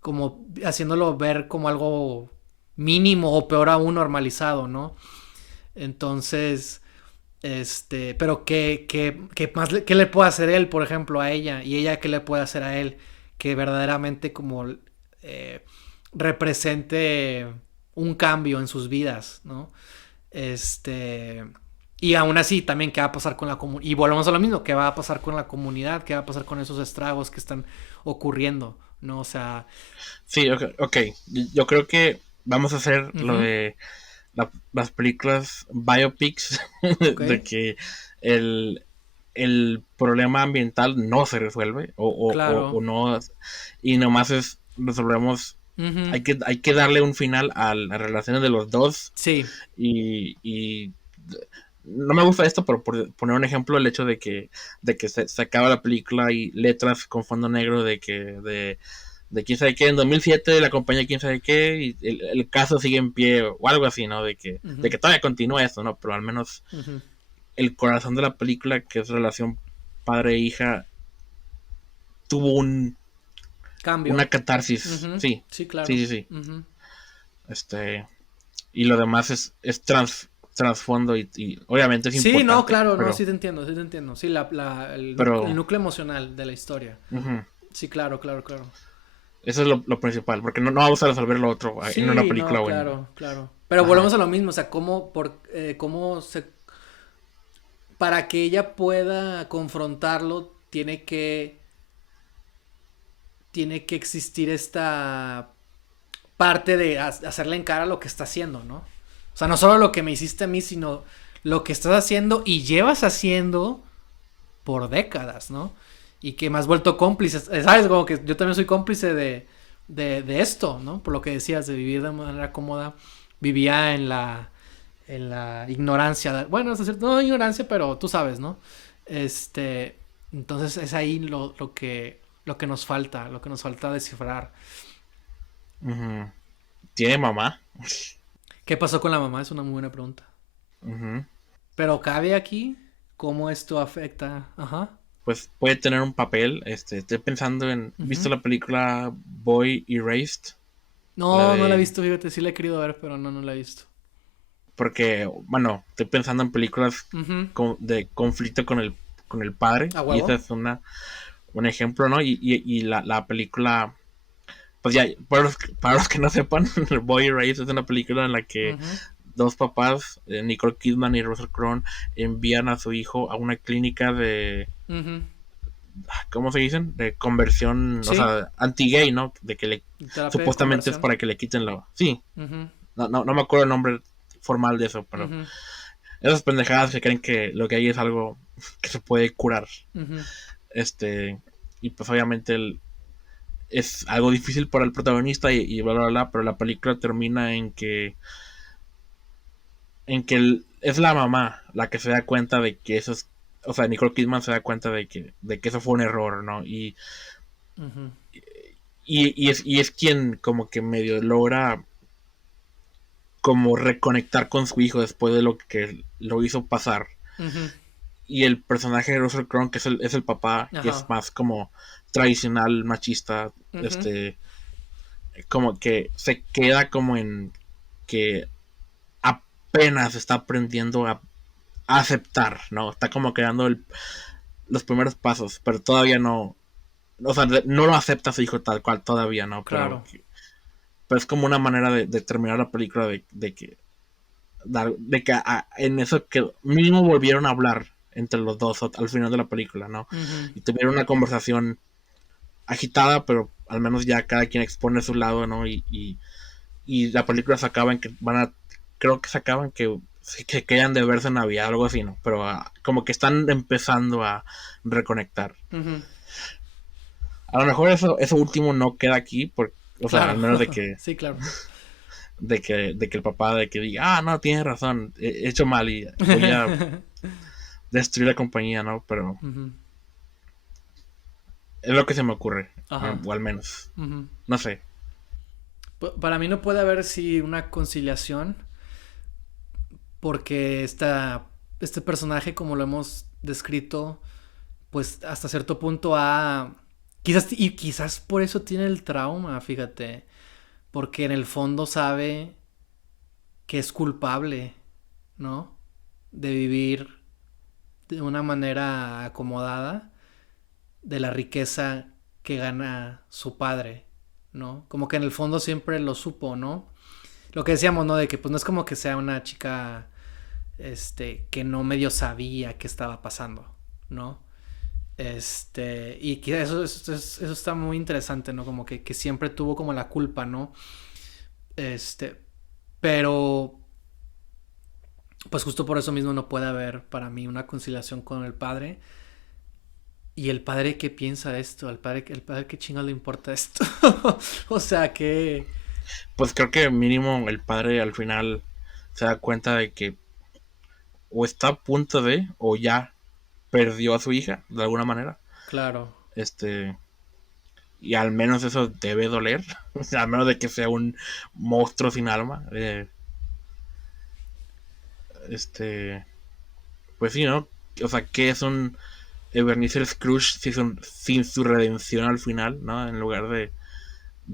como haciéndolo ver como algo mínimo o peor aún normalizado, ¿no? Entonces, pero ¿qué más, qué le puede hacer él, por ejemplo, a ella? Y ella, ¿qué le puede hacer a él? Que verdaderamente como eh, represente un cambio en sus vidas, ¿no? Este, y aún así, también, ¿qué va a pasar con la comunidad? Y volvemos a lo mismo, ¿qué va a pasar con la comunidad? ¿Qué va a pasar con esos estragos que están ocurriendo? ¿No? O sea, Sí, ok, ok. Yo creo que vamos a hacer lo ujú, de las películas biopics, ok, de que el, el problema ambiental no se resuelve o claro, no, y nomás resolvemos, ujú, hay que darle un final a las relaciones de los dos sí, y no me gusta esto, pero por poner un ejemplo, el hecho de que se acaba la película y letras con fondo negro de quién sabe qué, en 2007 la compañía quién sabe qué, y el caso sigue en pie o algo así, ¿no? De ujú, que todavía continúa esto, ¿no? Pero al menos ujú. el corazón de la película, que es relación padre-hija, tuvo una Cambio. catarsis, Ujú, sí, sí, sí, claro. sí, sí. Ujú. Este, y lo demás es trasfondo y obviamente es Sí, no, importante, claro, no, sí te entiendo, sí te entiendo. Sí, el pero núcleo emocional de la historia. uh-huh. Sí, claro, claro, claro. Eso es lo principal, porque no vamos a resolver lo otro en una Sí, película no, o en... claro, claro. Pero Ajá. volvemos a lo mismo, o sea, cómo se, para que ella pueda confrontarlo, tiene que existir esta parte de hacerle en cara lo que está haciendo, ¿no? O sea, no solo lo que me hiciste a mí, sino lo que estás haciendo y llevas haciendo por décadas, ¿no? Y que me has vuelto cómplice, ¿sabes? Como que yo también soy cómplice de esto, ¿no? Por lo que decías, de vivir de manera cómoda, vivía en la ignorancia, bueno, es decir, no ignorancia, pero tú sabes, ¿no? Este, entonces es ahí lo que nos falta descifrar. Uh-huh. ¿Tiene mamá? ¿Qué pasó con la mamá? Es una muy buena pregunta. Uh-huh. Pero cabe aquí cómo esto afecta. Ajá. Pues puede tener un papel. Estoy pensando en... ¿Visto Ujú. la película Boy Erased? La No, no la he de... visto, fíjate, sí la he querido ver, pero no la he visto. Porque, bueno, estoy pensando en películas Ujú. de conflicto con el padre. ¿A Y esa huevo? es un ejemplo, ¿no? Y la película... Pues ya, para los que no sepan, Boy Erased es una película en la que Ujú. dos papás, Nicole Kidman y Russell Crowe, envían a su hijo a una clínica de, Ujú. ¿cómo se dicen? De conversión, o Sí, sea, anti-gay, ¿no? De que terapia de supuestamente es conversión. para que le quiten lo... Sí, Ujú. no me acuerdo el nombre formal de eso, pero Ujú. esas pendejadas que creen que lo que hay es algo que se puede curar. Ujú. Este, y pues obviamente es algo difícil para el protagonista y bla, bla, bla, pero la película termina en que es la mamá la que se da cuenta de que eso es, o sea, Nicole Kidman se da cuenta de que eso fue un error, ¿no? Ujú, Y es quien como que medio logra como reconectar con su hijo después de lo que lo hizo pasar. ujú, Y el personaje de Russell Crowe, que es el papá, que es ajá, más como tradicional, machista, ujú, como que se queda como en que apenas está aprendiendo a aceptar, ¿no? Está como quedando los primeros pasos, pero todavía no, o sea, no lo acepta su hijo tal cual, todavía no, pero, claro, pero es como una manera de terminar la película de que en eso que mínimo volvieron a hablar entre los dos al final de la película, ¿no? ujú, Y tuvieron una conversación agitada, pero al menos ya cada quien expone su lado, ¿no? Y la película se acaba en que creo que se acaban que quedan de verse en Navidad, algo así, ¿no? Pero como que están empezando a reconectar. ujú, A lo mejor eso último no queda aquí, o sea, claro, al menos de que, sí, claro. de que, de que el papá de que diga, no, tienes razón, he hecho mal y voy a destruir la compañía, ¿no? Pero Ujú, es lo que se me ocurre, ajá, o al menos, ujú. no sé. Para mí no puede haber sí una conciliación porque este personaje, como lo hemos descrito, pues hasta cierto punto quizás por eso tiene el trauma, fíjate, porque en el fondo sabe que es culpable, ¿no? De vivir de una manera acomodada de la riqueza que gana su padre, ¿no? Como que en el fondo siempre lo supo, ¿no? Lo que decíamos, ¿no? De que pues no es como que sea una chica, que no medio sabía qué estaba pasando, ¿no? Y que eso está muy interesante, ¿no? Como que siempre tuvo como la culpa, ¿no? Este, pero pues justo por eso mismo no puede haber para mí una conciliación con el padre. ¿Y el padre qué piensa de esto? ¿El padre qué chingo le importa esto? O sea, que... Pues creo que mínimo el padre al final se da cuenta de que o está a punto de, o ya perdió a su hija, de alguna manera. Claro. Este, y al menos eso debe doler, o sea, a menos de que sea un monstruo sin alma. Este, pues sí, ¿no? O sea, ¿qué es un Ebenezer Scrooge sin su redención al final, ¿no? En lugar de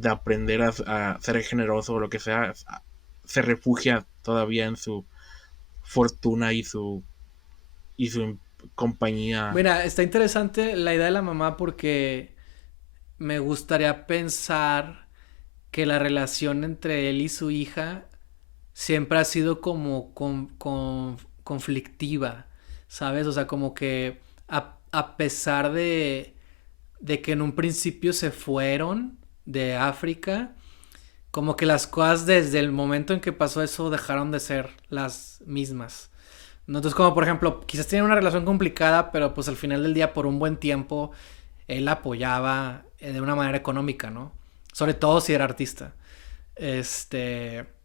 aprender a ser generoso o lo que sea, se refugia todavía en su fortuna y su compañía. Mira, está interesante la idea de la mamá porque me gustaría pensar que la relación entre él y su hija siempre ha sido como conflictiva, ¿sabes? O sea, como que a pesar de que en un principio se fueron de África, como que las cosas desde el momento en que pasó eso dejaron de ser las mismas. ¿No? Entonces, como por ejemplo, quizás tienen una relación complicada, pero pues al final del día, por un buen tiempo, él apoyaba de una manera económica, ¿no? Sobre todo si era artista.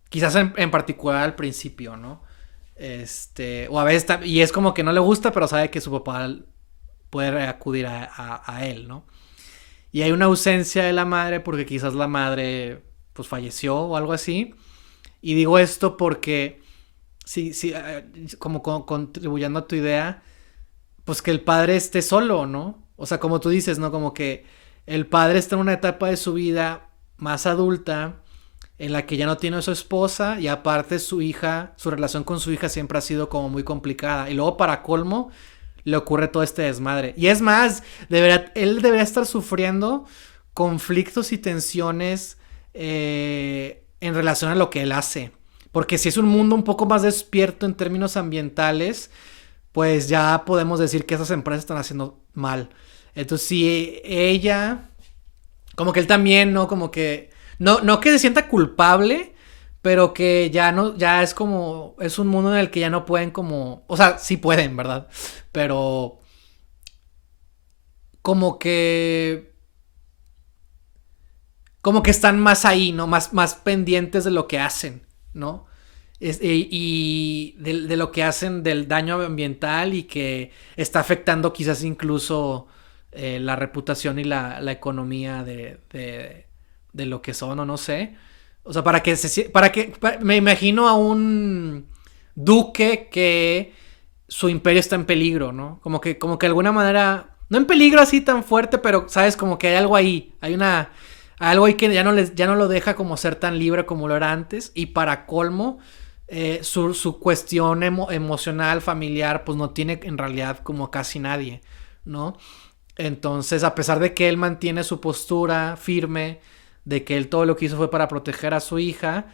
Quizás en particular al principio, ¿no? O a veces, y es como que no le gusta, pero sabe que su papá puede acudir a él, ¿no? Y hay una ausencia de la madre porque quizás la madre, pues falleció o algo así. Y digo esto porque, sí, sí, como contribuyendo a tu idea, pues que el padre esté solo, ¿no? O sea, como tú dices, ¿no? Como que el padre está en una etapa de su vida más adulta en la que ya no tiene a su esposa y aparte su hija, su relación con su hija siempre ha sido como muy complicada. Y luego para colmo le ocurre todo este desmadre. Y es más, él debería estar sufriendo conflictos y tensiones en relación a lo que él hace. Porque si es un mundo un poco más despierto en términos ambientales, pues ya podemos decir que esas empresas están haciendo mal. Entonces, si ella, como que él también, ¿no? Como que, no que se sienta culpable, pero que ya no, ya es como, es un mundo en el que ya no pueden como, o sea, sí pueden, ¿verdad? Pero como que, como que están más ahí, ¿no? Más pendientes de lo que hacen, ¿no? Y de lo que hacen del daño ambiental y que está afectando quizás incluso la reputación y la economía de lo que son, o no sé. O sea, me imagino a un duque que su imperio está en peligro, ¿no? Como que de alguna manera, no en peligro así tan fuerte, pero sabes, como que hay algo ahí, algo ahí que ya no lo deja como ser tan libre como lo era antes, y para colmo, su cuestión emocional, familiar, pues no tiene en realidad como casi nadie, ¿no? Entonces, a pesar de que él mantiene su postura firme, de que él todo lo que hizo fue para proteger a su hija,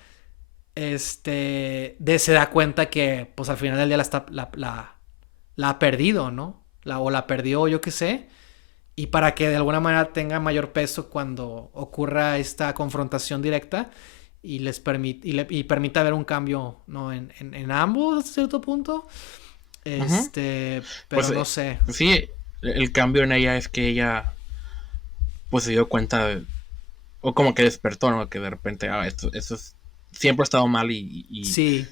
se da cuenta que, pues al final del día la ha perdido, ¿no? O la perdió, yo qué sé. Y para que de alguna manera tenga mayor peso cuando ocurra esta confrontación directa y y permita ver un cambio, ¿no? En ambos, a cierto punto. Ujú. Pero Pues no sé. sí, el cambio en ella es que ella pues se dio cuenta o como que despertó, ¿no? Que de repente, esto siempre ha estado mal Sí.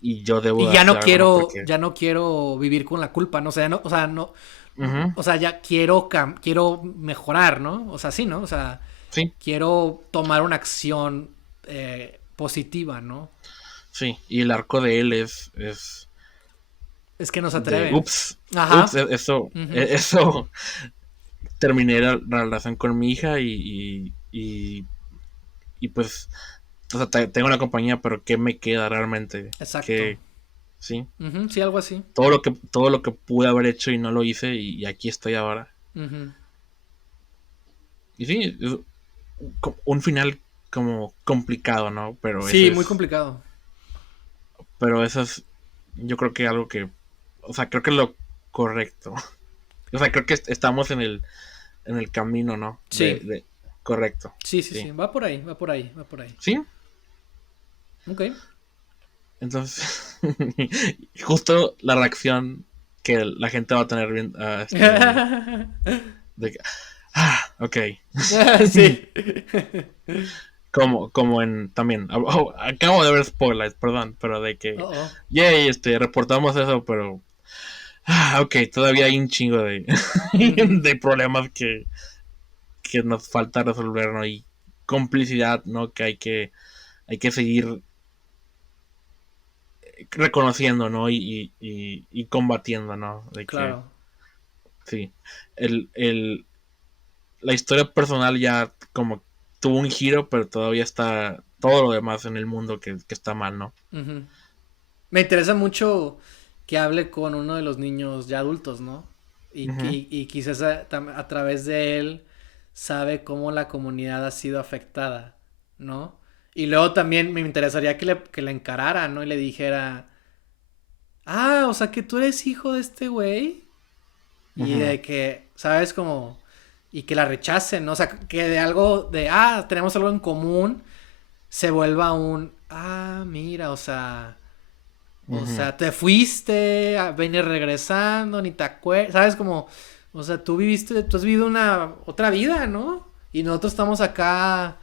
y yo debo Y de hacer algo, ¿no? Porque... ya no quiero vivir con la culpa, ¿no? O sea, no, o sea, no, Ujú, o sea, ya quiero mejorar, ¿no? O sea, sí, ¿no? O sea, sí, quiero tomar una acción positiva, ¿no? sí, y el arco de él Es que no se de, atreve. Ajá. Ujú. eso, terminé la relación con mi hija y pues, o sea, tengo una compañía, pero ¿qué me queda realmente? Exacto. Que, sí, Ujú, sí, algo así. todo lo que pude haber hecho y no lo hice y aquí estoy ahora. Ujú. Y sí, es un final como complicado, ¿no? Sí, muy complicado. Pero eso es, yo creo que algo que, o sea, creo que es lo correcto. O sea, creo que estamos en el camino, ¿no? Sí, Correcto. sí, sí, sí. Sí. Va por ahí, va por ahí, va por ahí. Sí, Ok. entonces, justo la reacción que la gente va a tener bien, de que, ok. Sí. Como en, también, acabo de ver spoilers, perdón, pero de que, Oh, yay, reportamos eso, pero, ok, todavía hay un chingo oh. de problemas que nos falta resolver, ¿no? Y complicidad, ¿no? Que hay que seguir reconociendo, ¿no? Y combatiendo, ¿no? De que, Claro. sí, la historia personal ya como tuvo un giro, pero todavía está todo lo demás en el mundo que está mal, ¿no? Ujú. Me interesa mucho que hable con uno de los niños ya adultos, ¿no? Ujú, Y quizás a través de él sabe cómo la comunidad ha sido afectada, ¿no? Y luego también me interesaría que le encarara, ¿no? Y le dijera, ah, o sea que tú eres hijo de este güey. Y ujú, de que, ¿sabes? Como, y que la rechacen, ¿no? O sea, que de algo, tenemos algo en común, se vuelva mira, o ujú. sea, te fuiste, vienes regresando, ni te acuerdas, ¿sabes? Como, o sea, tú has vivido una otra vida, ¿no? Y nosotros estamos acá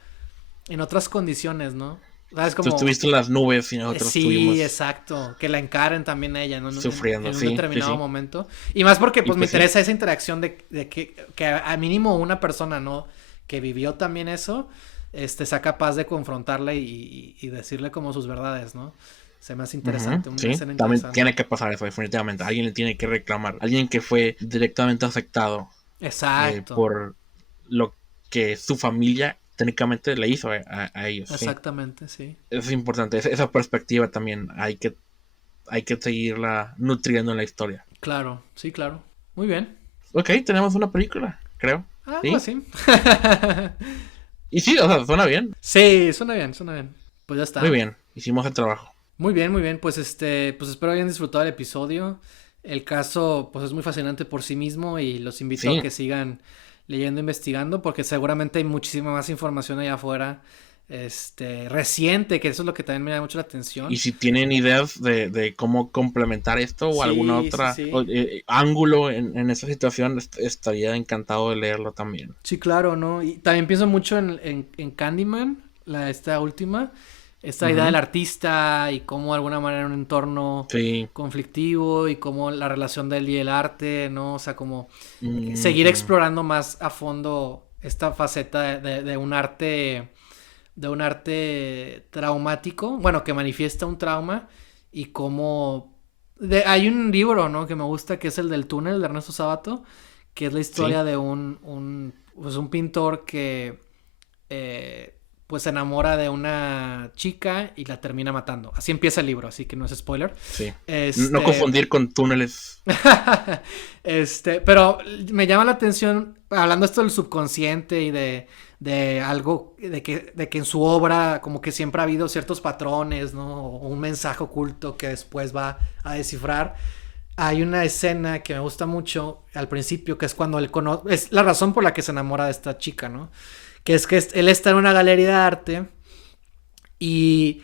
en otras condiciones, ¿no? ¿Sabes? Tú Como, estuviste en las nubes y nosotros sí, estuvimos exacto, que la encaren también a ella, ¿no? sufriendo, En un sí, sí, determinado sí. momento. Y más porque, Y pues, me pues sí. interesa esa interacción de que a mínimo una persona, ¿no? Que vivió también eso, sea capaz de confrontarla y decirle como sus verdades, ¿no? Se me hace Ujú, interesante, una sí, escena también interesante. tiene que pasar eso, definitivamente. Alguien le tiene que reclamar. Alguien que fue directamente afectado Exacto, por lo que su familia técnicamente le hizo a ellos, sí. exactamente, sí. Eso es importante. Esa perspectiva también hay que seguirla nutriendo en la historia. Claro, sí, claro. Muy bien. Ok, tenemos una película, creo. Algo ¿Sí? así. Y sí, o sea, suena bien. Sí, suena bien, suena bien. Pues ya Muy está. bien, hicimos el trabajo. Muy bien, muy bien. Pues pues espero hayan disfrutado el episodio. El caso, pues es muy fascinante por sí mismo y los invito a Sí, que sigan leyendo, investigando, porque seguramente hay muchísima más información allá afuera, reciente, que eso es lo que también me da mucho la y atención. si tienen ideas de cómo complementar esto o alguna Sí, sí, otra sí. ángulo en esa situación, estaría encantado de leerlo también. Sí, claro, ¿no? Y también pienso mucho en Candyman, esta última, esta idea del artista y cómo de alguna manera en un entorno conflictivo y cómo la relación de él y el arte, ¿no? O sea, como seguir explorando más a fondo esta faceta de un arte traumático, bueno, que manifiesta un trauma y cómo... hay un libro, ¿no? Que me gusta, que es el del túnel de Ernesto Sábato, que es la historia de un pintor que pues se enamora de una chica y la termina matando. Así empieza el libro, así que no es spoiler. Sí. No confundir con túneles. Pero me llama la atención, hablando esto del subconsciente y de algo, de que en su obra como que siempre ha habido ciertos patrones, ¿no? O un mensaje oculto que después va a descifrar. Hay una escena que me gusta mucho al principio, que es cuando él conoce... Es la razón por la que se enamora de esta chica, ¿no? Que es que él está en una galería de arte y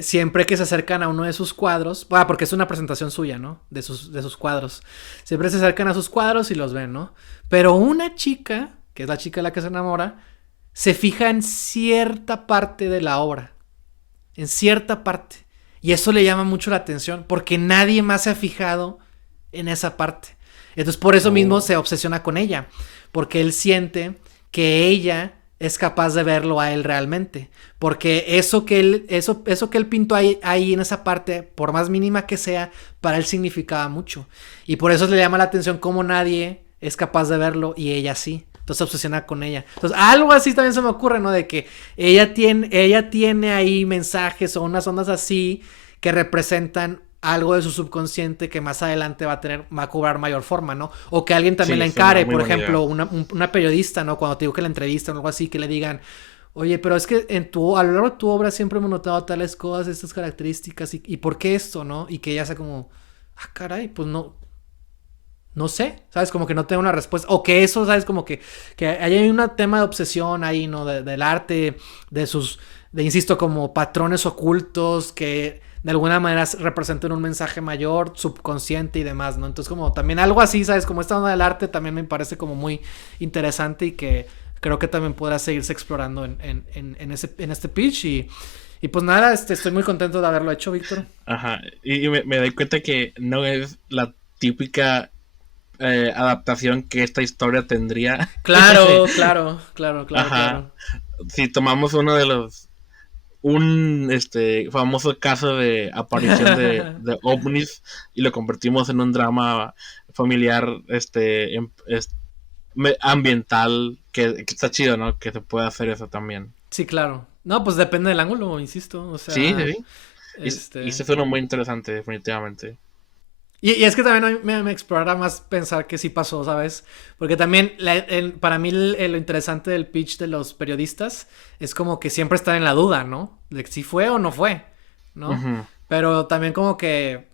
siempre que se acercan a uno de sus cuadros... porque es una presentación suya, ¿no? De sus cuadros. Siempre se acercan a sus cuadros y los ven, ¿no? Pero una chica, que es la chica de la que se enamora, se fija en cierta parte de la obra. En cierta parte. Y eso le llama mucho la atención porque nadie más se ha fijado en esa parte. Entonces por eso mismo se obsesiona con ella. Porque él siente que ella es capaz de verlo a él realmente. Porque eso que él pintó ahí en esa parte, por más mínima que sea, para él significaba mucho. Y por eso le llama la atención cómo nadie es capaz de verlo y ella sí. Entonces se obsesiona con ella. Entonces algo así también se me ocurre, ¿no? De que ella tiene ahí mensajes o unas ondas así que representan algo de su subconsciente que más adelante va a cobrar mayor forma, ¿no? O que alguien también la encare, por ejemplo, una periodista, ¿no? Cuando te digo que la entrevistan o algo así, que le digan, oye, pero es que a lo largo de tu obra siempre hemos notado tales cosas, estas características, y ¿por qué esto, no? Y que ella sea como, caray, pues no sé, ¿sabes? Como que no tengo una respuesta. O que eso, ¿sabes? Como que hay un tema de obsesión ahí, ¿no? Del arte, insisto, como patrones ocultos que de alguna manera representan un mensaje mayor, subconsciente y demás, ¿no? Entonces como también algo así, ¿sabes? Como esta onda del arte también me parece como muy interesante y que creo que también podrá seguirse explorando en este pitch y pues nada, estoy muy contento de haberlo hecho, Víctor. Ajá, y me doy cuenta que no es la típica adaptación que esta historia tendría. Claro. Si tomamos uno de un famoso caso de aparición de ovnis y lo convertimos en un drama familiar ambiental, que está chido, ¿no? Que se puede hacer eso también. Sí, claro. No, pues depende del ángulo, insisto. O sea, sí. Y se suena muy interesante, definitivamente. Y es que también me explorará más pensar que sí pasó, ¿sabes? Porque también para mí lo interesante del pitch de los periodistas es como que siempre están en la duda, ¿no? De si fue o no fue, ¿no? Uh-huh. Pero también como que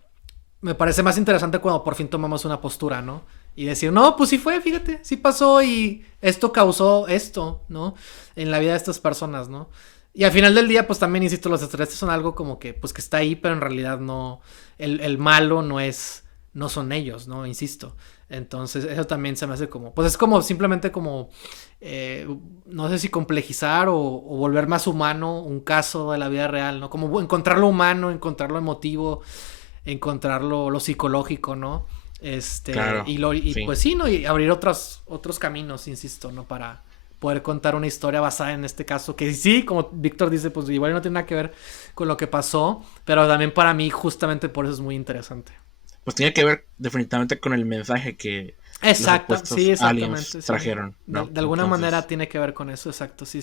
me parece más interesante cuando por fin tomamos una postura, ¿no? Y decir, no, pues sí fue, fíjate, sí pasó y esto causó esto, ¿no? En la vida de estas personas, ¿no? Y al final del día, pues también, insisto, los extraterrestres son algo como que, pues que está ahí, pero en realidad no... El malo no son ellos, ¿no? Insisto. Entonces, eso también se me hace como... Pues es como simplemente como... no sé si complejizar o volver más humano un caso de la vida real, ¿no? Como encontrar lo humano, encontrar lo emotivo, encontrar lo psicológico, ¿no? Claro, sí. Pues sí, ¿no? Y abrir otros caminos, insisto, ¿no? Para poder contar una historia basada en este caso, que sí, como Víctor dice, pues igual no tiene nada que ver con lo que pasó, pero también para mí justamente por eso es muy interesante. Pues tiene que ver definitivamente con el mensaje que exactamente, aliens trajeron, ¿no? De alguna manera tiene que ver con eso, exacto, sí.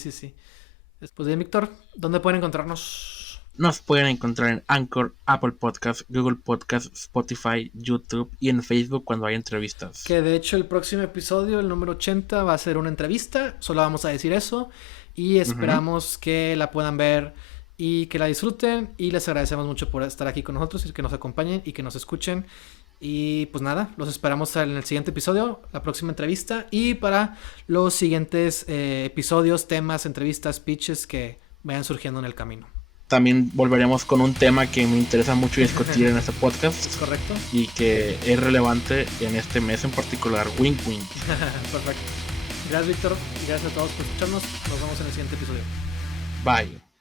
Después bien, Víctor, ¿dónde pueden encontrarnos? Nos pueden encontrar en Anchor, Apple Podcasts, Google Podcasts, Spotify, YouTube y en Facebook cuando hay entrevistas. Que de hecho el próximo episodio, el número 80, va a ser una entrevista. Solo vamos a decir eso. Y esperamos que la puedan ver y que la disfruten. Y les agradecemos mucho por estar aquí con nosotros y que nos acompañen y que nos escuchen. Y pues nada, los esperamos en el siguiente episodio, la próxima entrevista. Y para los siguientes episodios, temas, entrevistas, pitches que vayan surgiendo en el camino. También volveremos con un tema que me interesa mucho discutir en este podcast. Es correcto. Y que es relevante en este mes en particular. Wink, wink. Perfecto. Gracias, Víctor. Y gracias a todos por escucharnos. Nos vemos en el siguiente episodio. Bye.